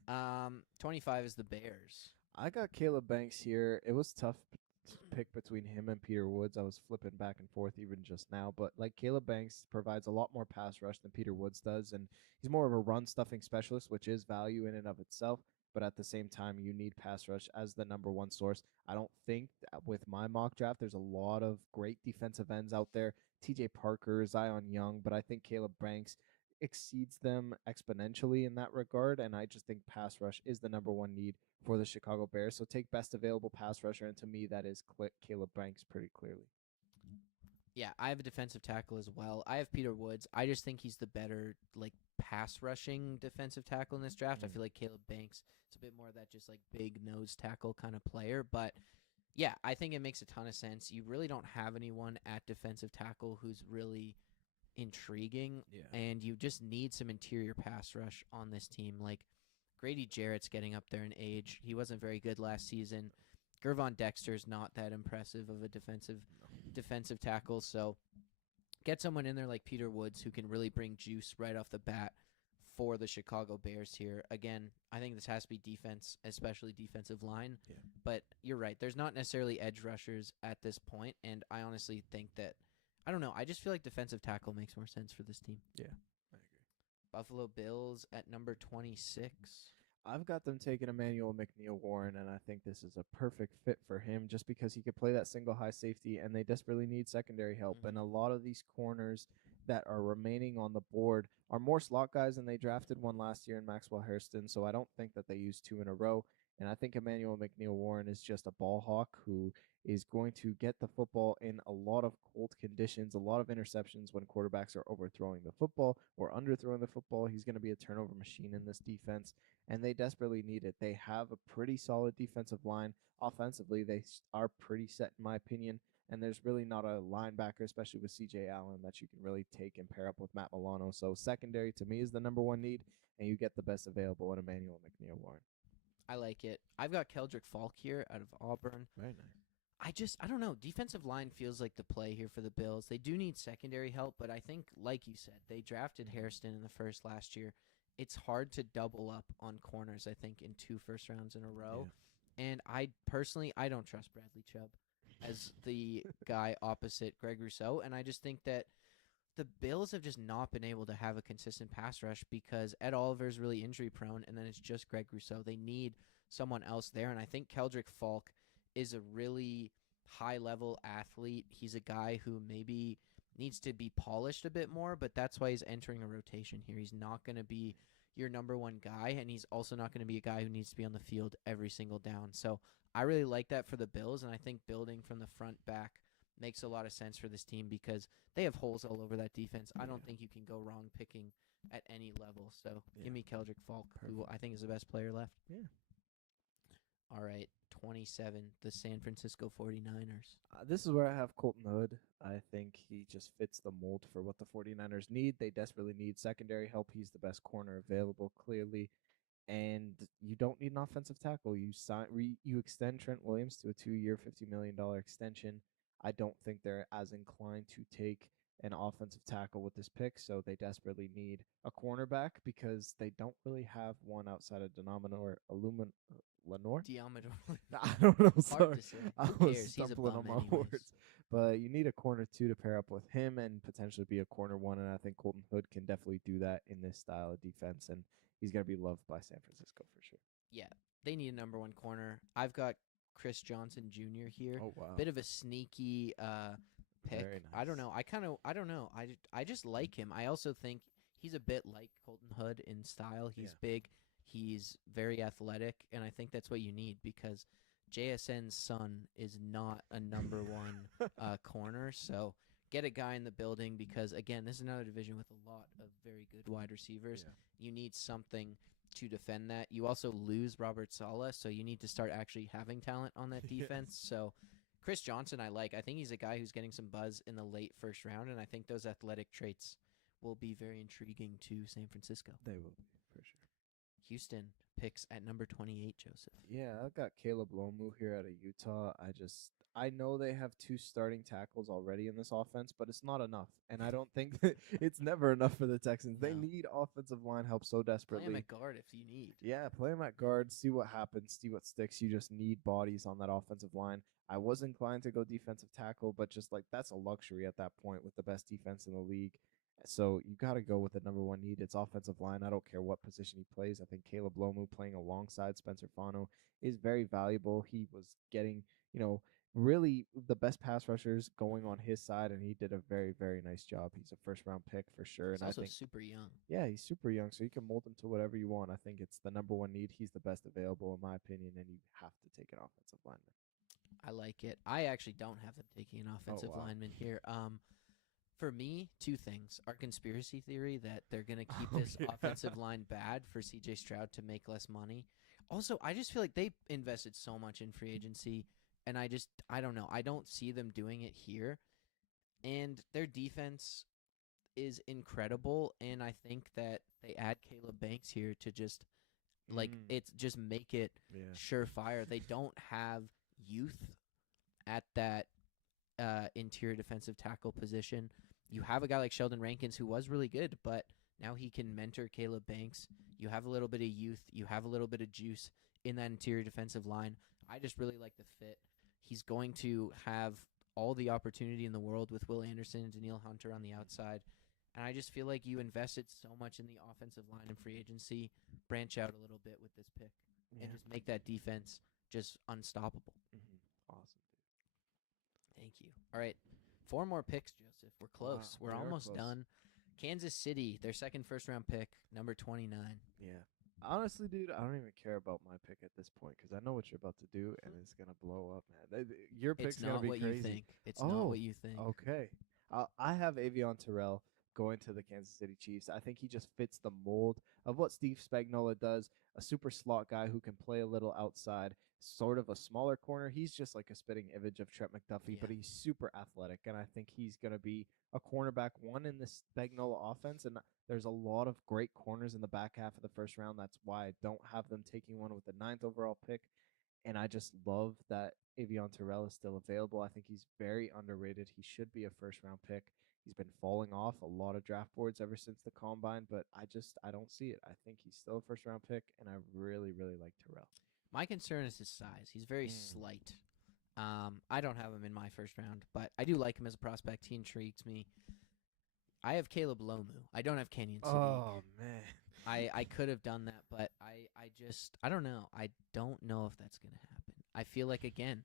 No. 25 is the Bears. I got Caleb Banks here. It was tough to pick between him and Peter Woods. I was flipping back and forth even just now, but like Caleb Banks provides a lot more pass rush than Peter Woods does, and he's more of a run stuffing specialist, which is value in and of itself. But at the same time, you need pass rush as the number one source. I don't think with my mock draft, there's a lot of great defensive ends out there. TJ Parker, Zion Young, but I think Caleb Banks exceeds them exponentially in that regard. And I just think pass rush is the number one need for the Chicago Bears. So take best available pass rusher, and to me, that is Caleb Banks pretty clearly. Yeah, I have a defensive tackle as well. I have Peter Woods. I just think he's the better pass rushing defensive tackle in this draft. I feel like Caleb Banks is a bit more of that just big nose tackle kind of player. But yeah, I think it makes a ton of sense. You really don't have anyone at defensive tackle who's really intriguing, and you just need some interior pass rush on this team. Like Grady Jarrett's getting up there in age. He wasn't very good last season. Gervon Dexter's not that impressive of a defensive tackle, so get someone in there like Peter Woods who can really bring juice right off the bat for the Chicago Bears here. Again, I think this has to be defense, especially defensive line. Yeah. But you're right. There's not necessarily edge rushers at this point, and I honestly think that, I don't know, I just feel like defensive tackle makes more sense for this team. Yeah, I agree. Buffalo Bills at number 26. I've got them taking Emmanuel McNeil-Warren, and I think this is a perfect fit for him just because he could play that single high safety, and they desperately need secondary help. And a lot of these corners that are remaining on the board are more slot guys, and they drafted one last year in Maxwell Hairston, so I don't think that they use 2 in a row. And I think Emmanuel McNeil-Warren is just a ball hawk who is going to get the football in a lot of cold conditions, a lot of interceptions when quarterbacks are overthrowing the football or underthrowing the football. He's going to be a turnover machine in this defense, and they desperately need it. They have a pretty solid defensive line. Offensively, they are pretty set, in my opinion, and there's really not a linebacker, especially with C.J. Allen, that you can really take and pair up with Matt Milano. So secondary, to me, is the number one need, and you get the best available in Emmanuel McNeil-Warren. I like it. I've got Keldrick Falk here out of Auburn. Very nice. I don't know. Defensive line feels like the play here for the Bills. They do need secondary help, but I think, like you said, they drafted Hairston in the first last year. It's hard to double up on corners, I think, in 2 first rounds in a row. Yeah. And I don't trust Bradley Chubb as the guy opposite Greg Rousseau. And I just think that the Bills have just not been able to have a consistent pass rush because Ed Oliver is really injury prone, and then it's just Greg Rousseau. They need someone else there, and I think Keldrick Falk is a really high-level athlete. He's a guy who maybe needs to be polished a bit more, but that's why he's entering a rotation here. He's not going to be your number one guy, and he's also not going to be a guy who needs to be on the field every single down. So I really like that for the Bills, and I think building from the front back makes a lot of sense for this team because they have holes all over that defense. I don't think you can go wrong picking at any level. So give me Keldrick Falk, who I think is the best player left. Yeah. All right, 27, the San Francisco 49ers. This is where I have Colton Hood. I think he just fits the mold for what the 49ers need. They desperately need secondary help. He's the best corner available, clearly. and you don't need an offensive tackle. You extend Trent Williams to a 2-year, $50 million extension. I don't think they're as inclined to take an offensive tackle with this pick, so they desperately need a cornerback because they don't really have one outside of Lenore. Diameter. I don't know. Hard Sorry, to say. I Who was cares? He's a stumbling on bum my anyways. words. But you need a corner two to pair up with him and potentially be a corner one, and I think Colton Hood can definitely do that in this style of defense, and he's gonna be loved by San Francisco for sure. Yeah, they need a number one corner. I've got Chris Johnson Jr. here. Oh wow, Bit of a sneaky pick. very I don't nice. know. I don't know. I just like him. I also think he's a bit like Colton Hood in style. He's Yeah. big. He's very athletic, and I think that's what you need because JSN's son is not a number one corner. So get a guy in the building because again, this is another division with a lot of very good wide receivers. Yeah. You need something to defend that. You also lose Robert Saleh, so you need to start actually having talent on that defense. Yes. So Chris Johnson, I like. I think he's a guy who's getting some buzz in the late first round, and I think those athletic traits will be very intriguing to San Francisco. They will be for sure. Houston picks at number 28, Joseph. Yeah, I've got Caleb Lomu here out of Utah. I know they have two starting tackles already in this offense, but it's not enough. And I don't think it's never enough for the Texans. They No. need offensive line help so Play desperately. him at guard if you need. Yeah, play him at guard, see what happens, see what sticks. You just need bodies on that offensive line. I was inclined to go defensive tackle, but just like that's a luxury at that point with the best defense in the league. So you got to go with the number one need. It's offensive line. I don't care what position he plays. I think Caleb Lomu playing alongside Spencer Fano is very valuable. He was getting, really the best pass rushers going on his side, and he did a very, very nice job. He's a first round pick for sure. He's And I also think super young. yeah, he's super young, so you can mold him to whatever you want. I think it's the number one need. He's the best available, in my opinion, and you have to take an offensive lineman. I like it. I actually don't have them taking an offensive wow. lineman here. For me, two things. Our conspiracy theory that they're going to keep Oh, this yeah. offensive line bad for CJ Stroud to make less money. Also, I just feel like they invested so much in free agency, and I don't know. I don't see them doing it here. And their defense is incredible, and I think that they add Caleb Banks here to just, it's just make it Yeah. surefire. They don't have youth at that interior defensive tackle position. You have a guy like Sheldon Rankins who was really good, but now he can mentor Caleb Banks. You have a little bit of youth. You have a little bit of juice in that interior defensive line. I just really like the fit. He's going to have all the opportunity in the world with Will Anderson and Daniil Hunter on the outside. And I just feel like you invested so much in the offensive line and free agency. Branch out a little bit with this pick and just make that defense just unstoppable. Awesome. Thank you. All right. 4 more picks, Joseph. We're close. Wow, We're we are almost close. done. Kansas City, their second first-round pick, number 29. Yeah. Honestly, dude, I don't even care about my pick at this point because I know what you're about to do, and it's gonna blow up, man. Your pick's It's gonna not be what crazy. you think. It's Oh, not what you think. Okay. I have Avion Terrell going to the Kansas City Chiefs. I think he just fits the mold of what Steve Spagnuolo does, a super slot guy who can play a little outside, sort of a smaller corner. He's just like a spitting image of Trent McDuffie, but Yeah. he's super athletic, and I think he's going to be a cornerback one in this Spagnuolo offense, and there's a lot of great corners in the back half of the first round. That's why I don't have them taking one with the 9th overall pick. And I just love that Avion Terrell is still available. I think he's very underrated. He should be a first round pick. He's been falling off a lot of draft boards ever since the combine, but I don't see it. I think he's still a first round pick, and I really, really like Terrell. My concern is his size. He's very slight. I don't have him in my first round, but I do like him as a prospect. He intrigues me. I have Caleb Lomu. I don't have Kenyon City. Oh man. I could have done that, but I don't know. I don't know if that's going to happen. I feel like, again,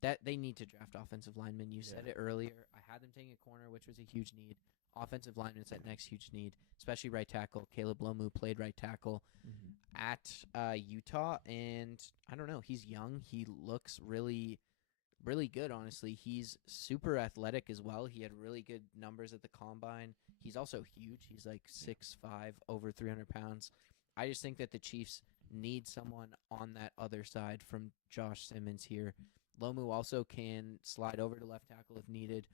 that they need to draft offensive linemen. You said it earlier. I had them taking a corner, which was a huge need. Offensive lineman's that next huge need, especially right tackle. Caleb Lomu played right tackle at Utah, and I don't know. He's young. He looks really, really good, honestly. He's super athletic as well. He had really good numbers at the combine. He's also huge. He's like 6'5", over 300 pounds. I just think that the Chiefs need someone on that other side from Josh Simmons here. Lomu also can slide over to left tackle if needed,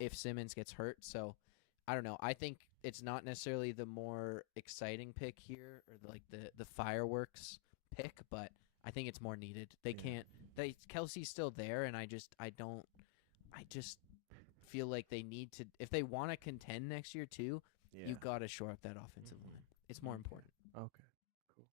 if Simmons gets hurt. So I don't know. I think it's not necessarily the more exciting pick here or the fireworks pick, but I think it's more needed. They Yeah. can't. Kelsey's still there, and I just feel like they need to if they want to contend next year too. Yeah. You got to shore up that offensive Mhm. line. It's more Okay. important. Okay. Cool.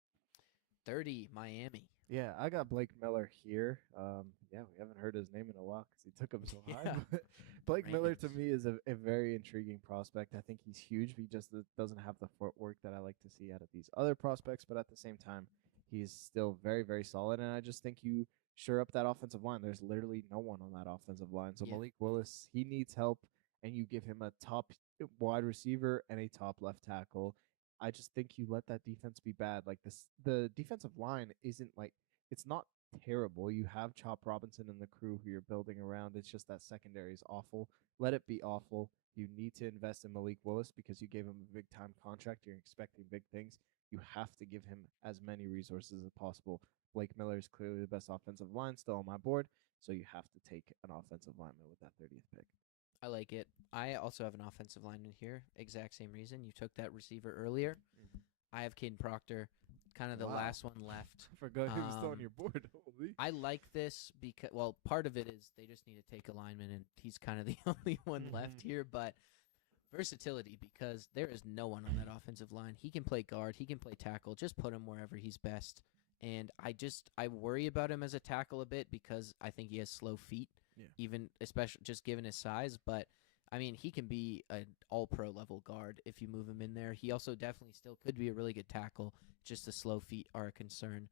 30 Miami. Yeah, I got Blake Miller here. Yeah, we haven't heard his name in a while because he took him so high. Yeah. But Blake Miller to Rankings. me is a very intriguing prospect. I think he's huge. He just doesn't have the footwork that I like to see out of these other prospects. But at the same time, he's still very, very solid. And I just think you shore up that offensive line. There's literally no one on that offensive line. So Yeah. Malik Willis, he needs help, and you give him a top wide receiver and a top left tackle. I just think you let that defense be bad. Like the defensive line isn't like it's not terrible. You have Chop Robinson and the crew who you're building around. It's just that secondary is awful. Let it be awful. You need to invest in Malik Willis because you gave him a big time contract. You're expecting big things. You have to give him as many resources as possible. Blake Miller is clearly the best offensive line still on my board, so you have to take an offensive lineman with that 30th pick. I like it. I also have an offensive lineman here. Exact same reason. You took that receiver earlier. I have Caden Proctor, kind of the Wow. last one left. I forgot he was still on your board. Holy. I like this because, well, part of it is they just need to take a lineman, and he's kind of the only one left here. But versatility, because there is no one on that offensive line. He can play guard. He can play tackle. Just put him wherever he's best. And I worry about him as a tackle a bit because I think he has slow feet. Yeah. Even especially just given his size, but I mean he can be an all-pro level guard if you move him in there. He also definitely still could be a really good tackle. Just the slow feet are a concern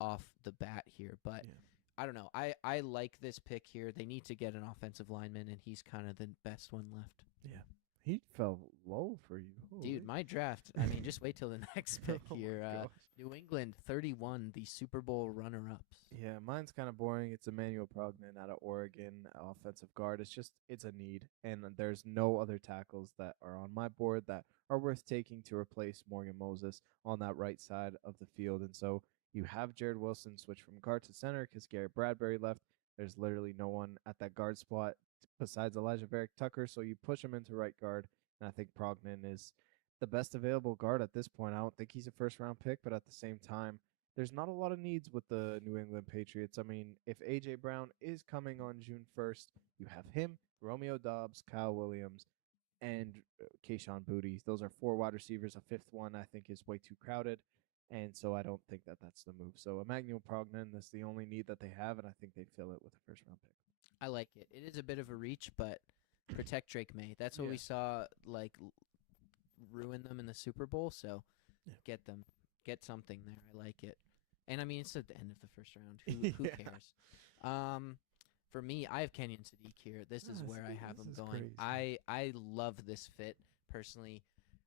off the bat here, but Yeah. I don't know. I like this pick here. They need to get an offensive lineman, and he's kind of the best one left. Yeah. He fell low for you. Holy. Dude, my draft. I mean, just wait till the next pick Oh my here. gosh. New England 31, the Super Bowl runner-ups. Yeah, mine's kind of boring. It's Emmanuel Prognon out of Oregon, offensive guard. It's a need, and there's no other tackles that are on my board that are worth taking to replace Morgan Moses on that right side of the field. And so you have Jared Wilson switch from guard to center because Garrett Bradbury left. There's literally no one at that guard spot besides Elijah Varick Tucker, so you push him into right guard, and I think Prognon is the best available guard at this point. I don't think he's a first-round pick, but at the same time, there's not a lot of needs with the New England Patriots. I mean, if A.J. Brown is coming on June 1st, you have him, Romeo Doubs, Kyle Williams, and Kayshon Boutte. Those are 4 wide receivers. A fifth one, I think, is way too crowded, and so I don't think that that's the move. So Emmanuel Prognon, that's the only need that they have, and I think they'd fill it with a first-round pick. I like it. It is a bit of a reach, but protect Drake May. That's what we saw, ruin them in the Super Bowl, so get them. Get something there. I like it. And, I mean, it's at the end of the first round. Who cares? For me, I have Kenyon Sadiq here. This is where I have him going. Crazy. I love this fit, personally.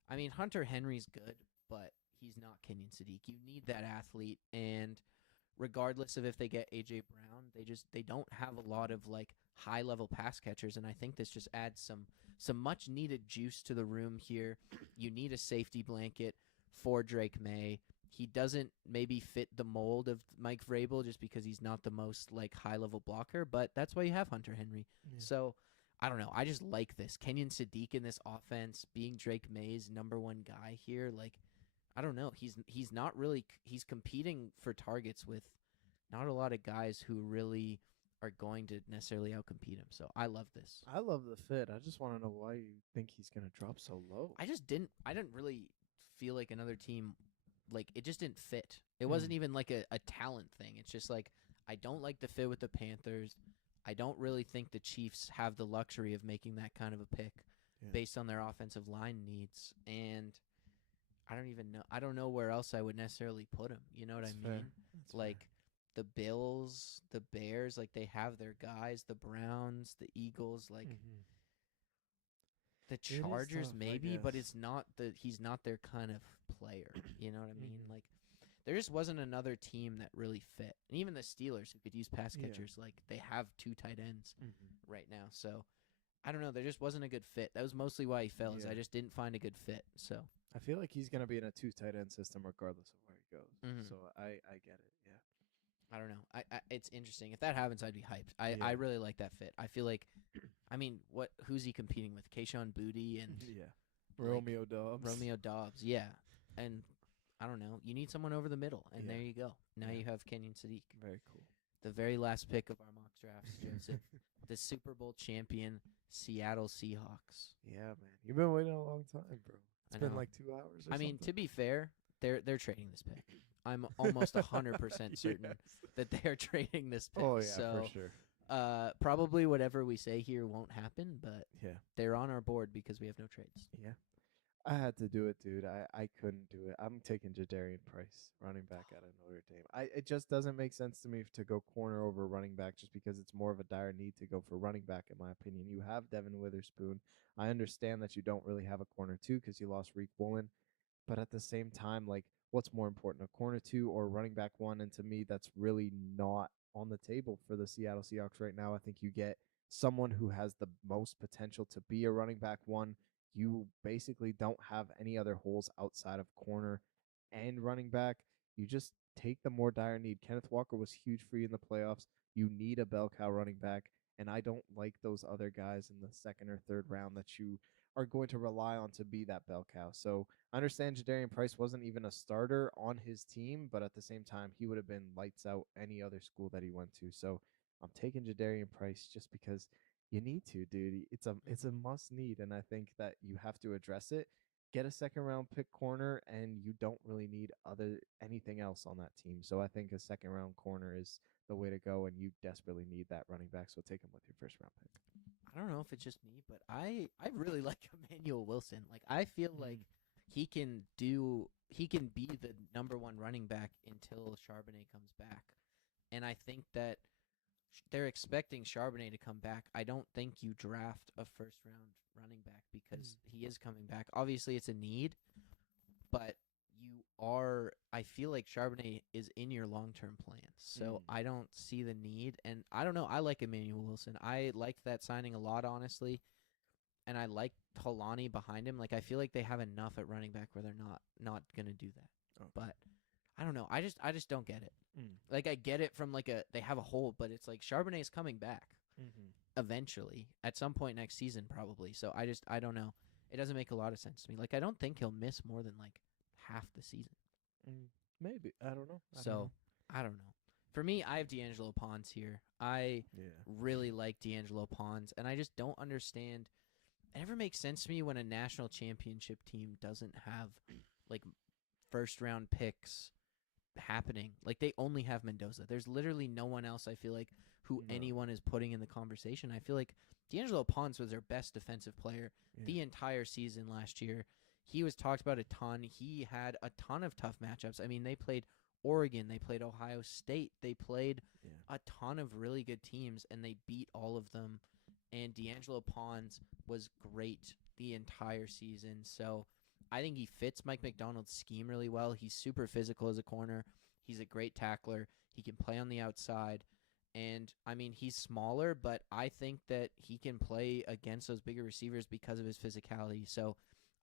I mean, Hunter Henry's good, but he's not Kenyon Sadiq. You need that athlete, and regardless of if they get A.J. Brown, they don't have a lot of, high-level pass catchers, and I think this just adds some much-needed juice to the room here. You need a safety blanket for Drake May. He doesn't maybe fit the mold of Mike Vrabel just because he's not the most high-level blocker, but that's why you have Hunter Henry. Yeah. So, I don't know. I just like this. Kenyon Sadiq in this offense, being Drake May's number one guy here, I don't know. He's not really he's competing for targets with not a lot of guys who really are going to necessarily outcompete him. So I love this. I love the fit. I just want to know why you think he's going to drop so low. I didn't really feel like another team it just didn't fit. It wasn't even a talent thing. It's just I don't like the fit with the Panthers. I don't really think the Chiefs have the luxury of making that kind of a pick based on their offensive line needs. And I don't know where else I would necessarily put him. You know what I mean? Fair. The Bills, the Bears, they have their guys, the Browns, the Eagles, the Chargers tough, I maybe, but guess. he's not their kind of player. You know what I mean? There just wasn't another team that really fit. And even the Steelers who could use pass catchers, they have 2 tight ends right now. So I don't know, there just wasn't a good fit. That was mostly why he fell. Is I just didn't find a good fit. So I feel like he's going to be in a 2 tight end system regardless of where he goes. Mhm. So I get it. Yeah. I don't know. It's interesting. If that happens, I'd be hyped. I Yeah. really like that fit. I feel like, I mean, who's he competing with? Kayshawn Booty and Yeah. like, Romeo Dobbs. Romeo Dobbs, yeah. And I don't know. You need someone over the middle, and Yeah. there you go. Now Yeah. you have Kenyon Sadiq. Very cool. The very last pick of our mock drafts, Joseph. The Super Bowl champion Seattle Seahawks. Yeah, man. You've been waiting a long time, bro. It's I been know. like 2 hours or I something. mean, to be fair, they're trading this pick. I'm almost 100% certain that they're trading this pick. Oh, yeah, so, for sure. probably whatever we say here won't happen, but Yeah. they're on our board because we have no trades. Yeah. I had to do it, dude. I couldn't do it. I'm taking Jadarian Price, running back out of Notre Dame. It just doesn't make sense to me to go corner over running back just because it's more of a dire need to go for running back, in my opinion. You have Devin Witherspoon. I understand that you don't really have a corner two because you lost Reek Woolen. But at the same time, like, what's more important, a corner two or running back one? And to me, that's really not on the table for the Seattle Seahawks right now. I think you get someone who has the most potential to be a running back one. You basically don't have any other holes outside of corner and running back. You just take the more dire need. Kenneth Walker was huge for you in the playoffs. You need a bell cow running back. And I don't like those other guys in the second or third round that you are going to rely on to be that bell cow. So I understand Jadarian Price wasn't even a starter on his team, but at the same time, he would have been lights out any other school that he went to. So I'm taking Jadarian Price just because you need to, dude. It's a must need, and I think that you have to address it. Get a second round pick corner, and you don't really need anything else on that team. So I think a second round corner is the way to go, and you desperately need that running back. So take him with your first round pick. I don't know if it's just me, but I really like Emmanuel Wilson. Like, I feel like he can be the number one running back until Charbonnet comes back. And I think that they're expecting Charbonnet to come back. I don't think you draft a first round running back because he is coming back. Obviously, it's a need, but I feel like Charbonnet is in your long-term plans. So I don't see the need. And I don't know. I like Emmanuel Wilson. I liked that signing a lot, honestly. And I like Tolani behind him. Like, I feel like they have enough at running back where they're not going to do that. Okay. But I don't know. I just don't get it. Like, I get it from they have a hole, but it's like Charbonnet is coming back eventually at some point next season probably. So I don't know. It doesn't make a lot of sense to me. Like, I don't think he'll miss more than like half the season. Maybe. I don't know. I don't know. For me, I have D'Angelo Pons here. I really like D'Angelo Pons, and I just don't understand. It never makes sense to me when a national championship team doesn't have like first round picks happening. Like, they only have Mendoza. There's literally no one else, I feel like, who anyone is putting in the conversation. I feel like D'Angelo Pons was their best defensive player the entire season last year. He was talked about a ton. He had a ton of tough matchups. I mean, they played Oregon. They played Ohio State. They played a ton of really good teams, and they beat all of them. And D'Angelo Pons was great the entire season. So I think he fits Mike McDonald's scheme really well. He's super physical as a corner. He's a great tackler. He can play on the outside. And, I mean, he's smaller, but I think that he can play against those bigger receivers because of his physicality. So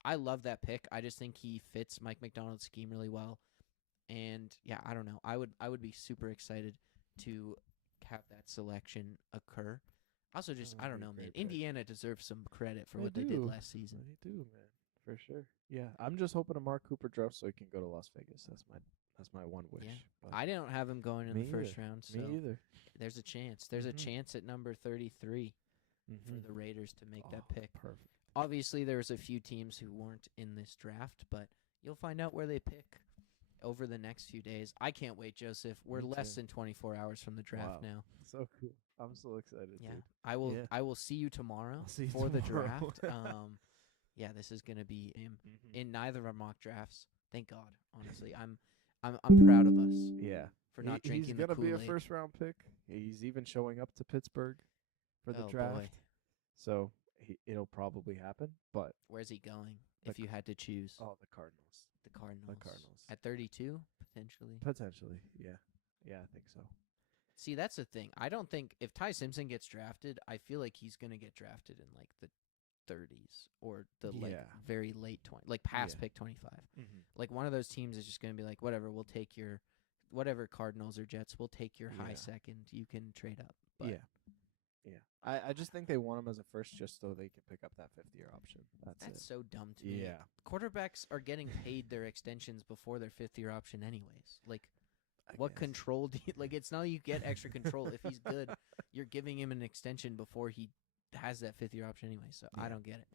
I love that pick. I just think he fits Mike McDonald's scheme really well. And, yeah, I don't know. I would be super excited to have that selection occur. Also, just, I don't know, man. Indiana deserves some credit for what they did last season. They do, man. For sure. Yeah. I'm just hoping Amari Cooper drops so he can go to Las Vegas. That's my one wish. Yeah. But I don't have him going in the first round. So me either. There's a chance. There's a chance at number 33 for the Raiders to make that pick. Perfect. Obviously, there's a few teams who weren't in this draft, but you'll find out where they pick over the next few days. I can't wait, Joseph. We're less than 24 hours from the draft now. So cool. I'm so excited, Yeah. dude. I will see you tomorrow the draft. Yeah, this is going to be in neither of our mock drafts. Thank God, honestly. I'm proud of us. Yeah. For not drinking He's the going to be a Kool-Aid. first round pick. He's even showing up to Pittsburgh for the draft. Boy. So it'll probably happen, but Where's he going if you had to choose? the Cardinals. The Cardinals. The Cardinals. At 32, potentially. Potentially, yeah. Yeah, I think so. See, that's the thing. I don't think if Ty Simpson gets drafted, I feel like he's going to get drafted in like the 30s or the like very late 20, like past pick 25. Like one of those teams is just going to be like, whatever, we'll take your whatever Cardinals or Jets, we'll take your high Yeah. second. You can trade up. But Yeah. I just think they want him as a first just so they can pick up that 5th-year option. That's that's it. so dumb to me. Yeah. Quarterbacks are getting paid their extensions before their 5th-year option anyways. Like, I what guess. control do you, like, it's not you get extra control. If he's good, you're giving him an extension before he has that 5th-year option anyway, so I Yeah. don't get it.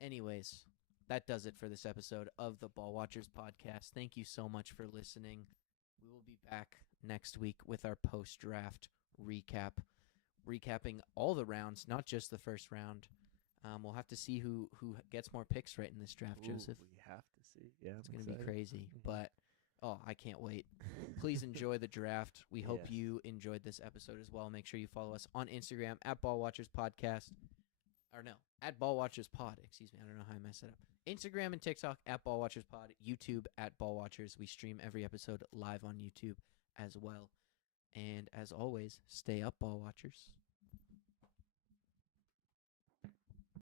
Anyways, that does it for this episode of the BallWatcherz podcast. Thank you so much for listening. We will be back next week with our post-draft recap, recapping all the rounds, not just the first round. We'll have to see who gets more picks right in this draft, Ooh, Joseph. we have to see. Yeah, It's going to be crazy, but I can't wait. Please enjoy the draft. We hope Yes. you enjoyed this episode as well. Make sure you follow us on Instagram at BallWatcherz Podcast. Or no, at BallWatcherz Pod. Excuse me. I don't know how I messed it up. Instagram and TikTok at BallWatcherz Pod. YouTube at BallWatcherz. We stream every episode live on YouTube as well. And as always, stay up, BallWatchers.